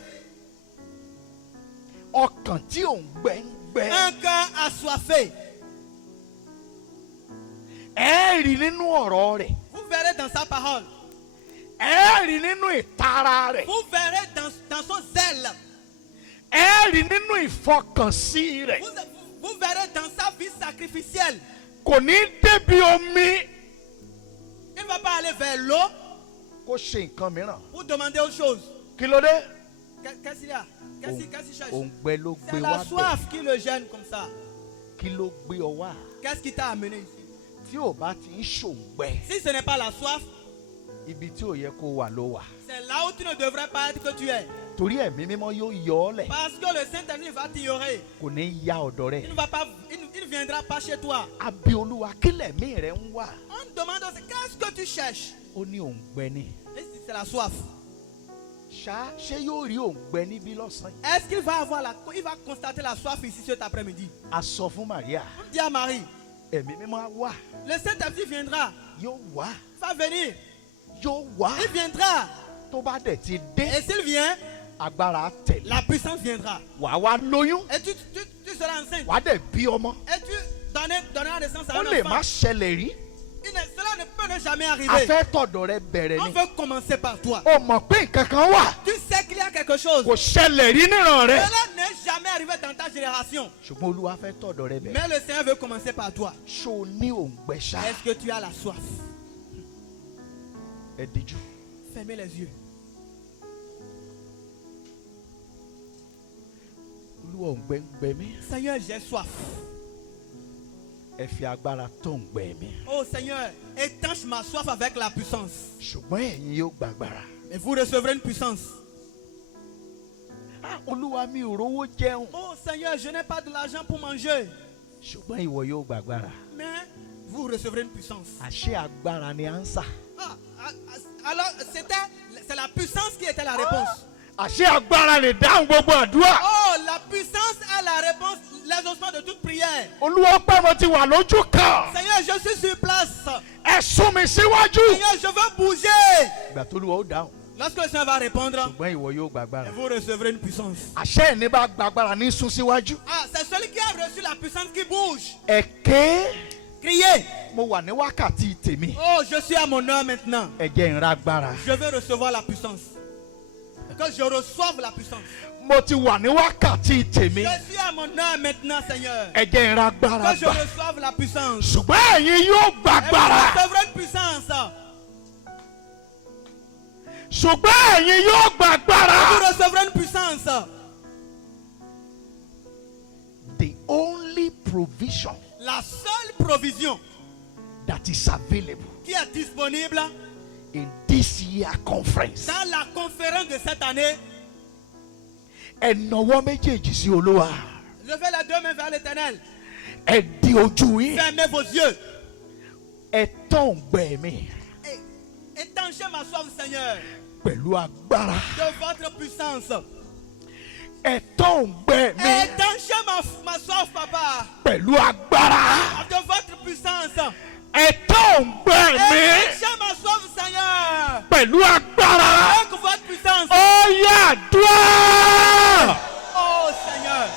ọkàn tí ò ń gbẹ ń gbẹ. Un cœur assoiffé. ẹ rí nínú ọ̀rọ̀ rẹ̀. Vous verrez dans sa parole. ẹ rí nínú ìtara rẹ̀. Vous verrez dans son zèle. ẹ rí nínú ìfọkànsí rẹ̀. Vous verrez dans sa vie sacrificielle. kò ní débi omi. Il ne va pas aller vers l'eau kó ṣe nǹkan mìíràn. pour demander autre chose. kí ló dé. Qu'est-ce qu'il y a? Qu'est-ce qu'il cherche? òǹgbẹ ló C'est gbé la wá soif bẹ̀. qui le gêne comme ça. kí ló gbé ọ wá. Qu'est-ce qui t'a amené ici? tí ò bá ti ń ṣòǹgbẹ. Si ce n'est pas la soif, ibi tí ò yẹ kó wà ló wà. c'est là où tu ne devrais pas être que tu es. torí ẹ̀mí mímọ́ yóò yọ ọ́ lẹ̀. Parce que le Saint-Esprit va t'ignorer. kò ní ya ọ̀dọ̀ rẹ̀. Il ne va pas, il ne viendra pas chez toi. àbí olúwa kí lẹ̀mí rẹ̀ ń wà. On demande aussi, qu'est-ce que tu cherches? ó ní òǹgbẹ ni. Et si c'est la soif. ṣé yóò rí òǹgbẹ níbí lọ́sàn-án. Est-ce qu'il va constater la soif ici cet après-midi? a sọ fún Maria. On dit à Marie, ẹ̀mí mímọ́ á wà. le Saint-Esprit viendra. yóò wá. Il va venir. yóò wá. Il viendra. tó bá dẹ̀ ti dé. Et s'il vient, agbára á tẹ̀lé. la puissance viendra. wàá wá lóyún. Et tu seras enceinte. wàá dẹ̀ bí ọmọ. Et tu donneras naissance à ó un lè má enfant. ṣẹlẹ̀ rí. Cela ne peut ne jamais a arriver. fẹ́ tọ̀dọ̀ rẹ bẹ̀rẹ̀ On ni. veut commencer par toi. o mọ̀ pé nǹkan kan wà. Tu sais qu'il y a quelque chose. kò ṣẹlẹ̀ rí níran rẹ. Cela n'est jamais arrivé dans ta génération. ṣùgbọ́n olúwa fẹ́ tọ̀dọ̀ rẹ bẹ̀rẹ̀. Mais le Seigneur veut commencer par toi. ṣó o ní òǹgbẹ ṣá. Est-ce que tu as la soif? ẹ díjú. Fermez les yeux. olúwa òǹgbẹ ń gbẹ mí. Seigneur, j'ai soif. ẹ fi agbára tó òǹgbẹ mi. Oh Seigneur, étanche ma soif avec la puissance. ṣùgbọ́n ẹ̀yin yóò gbàgbára. Et vous recevrez une puissance. olúwa mi ò rówó jẹun. Oh Seigneur, je n'ai pas de l'argent pour manger. ṣùgbọ́n ìwọ yóò gbàgbára. Mais vous recevrez une puissance. àṣé agbára ni ánsà. Alors, c'est la puissance qui était la réponse. àṣé agbára lè dáhùn gbogbo àdúrà. Oh, la puissance est la réponse, l'exaucement de toute prière. olúwa pẹ́ mo ti wà lójú kan. Seigneur, je suis sur place. ẹ sún mi síwájú. Seigneur, je veux bouger. ìgbà tó olúwa ó dáhùn. Lorsque le Seigneur va répondre, ṣùgbọ́n ìwọ yóò gbàgbára. vous recevrez une puissance. àṣé ẹni bá gbàgbára ní sún síwájú. Ah, c'est celui qui a reçu la puissance qui bouge. ẹ ké. Criez. mo wà ní wákàtí tèmi. Oh, je suis à mon heure maintenant. ẹ jẹ́ n ra agbára. Je vais recevoir la puissance. Que je reçoive la puissance. mo ti wà ní wákàtí tèmi. Je suis à mon heure maintenant, Seigneur. ẹ jẹ́ n ra agbára Que je gbà. reçoive la puissance. ṣùgbọ́n ẹ̀yin yóò Et vous gbàgbára. recevrez une puissance. ṣùgbọ́n ẹ̀yin yóò gbàgbára. Vous recevrez une puissance. The only provision La seule provision that is available qui est disponible in this year conference. dans la conférence de cette année, ẹ nawọ́ méjèèjì sí olúwa. levez les deux mains vers l'Éternel. ẹ di ojú yín. Fermez vos yeux. ẹ tán òǹgbẹ mi Et étanchez ma soif, Seigneur, pẹ̀lú agbára. de votre puissance. ẹ tán òǹgbẹ mi Étanchez ma soif, Papa, pẹ̀lú agbára. de votre puissance. ẹ tán òǹgbẹ mi Étanchez ma soif, Seigneur, pẹ̀lú agbára. avec votre puissance. ó yá àdúrà. Oh, Seigneur,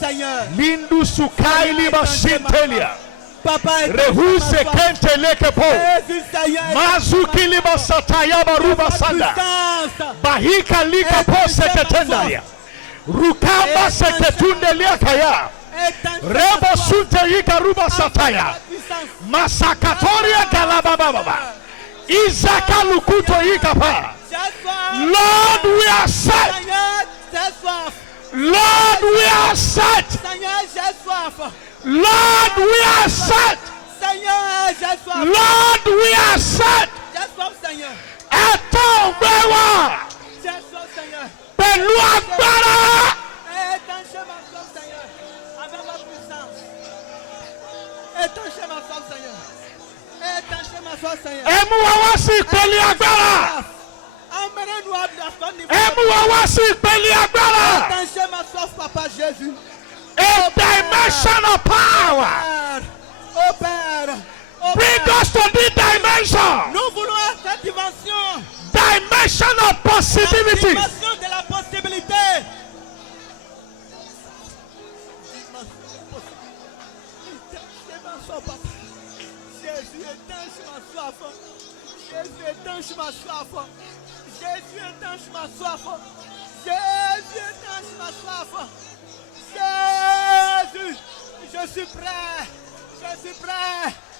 Seigneur, lindu sukaili masintelia. Papa, Rehuse kente lekepo. Jésus, Seigneur, Mazuki liba sataya baruba sanda. puissance. Bahika lika po seketendaya. Rukamba seketunde liakaya. Rebo sunte yika ruba sataya. Masakatoria galabababa. Izaka lukuto yika pa. Lord, we are set. Lord, we are set. Seigneur, j'ai soif. Lord, we are set. Seigneur, j'ai soif. Lord, we are set. J'ai soif, Seigneur. Ẹ̀tọ́ gbẹ́wà J'ai soif, Seigneur. pẹ̀lú agbára. Étanchez ma soif, Seigneur. Avec ma puissance. Étanchez ma soif, Seigneur. Étanchez ma soif, Seigneur. Ẹ mú wa wá sí ìpele agbára. Emmenez-nous à ton niveau. Ẹ mú wa wá sí ìpele agbára. Étanchez ma soif, Papa Jésus. A dimension of power. Père, oh Père, oh Bring Père. us to this dimension. Nous voulons cette dimension. Dimension of La possibilities. dimension de la possibilité. Étanchez ma soif, Papa. Jésus, étanche ma soif. Jésus, étanche ma soif. Jésus, étanche ma soif. Jésus, étanche ma soif. Jésus, je suis prêt. Je suis prêt.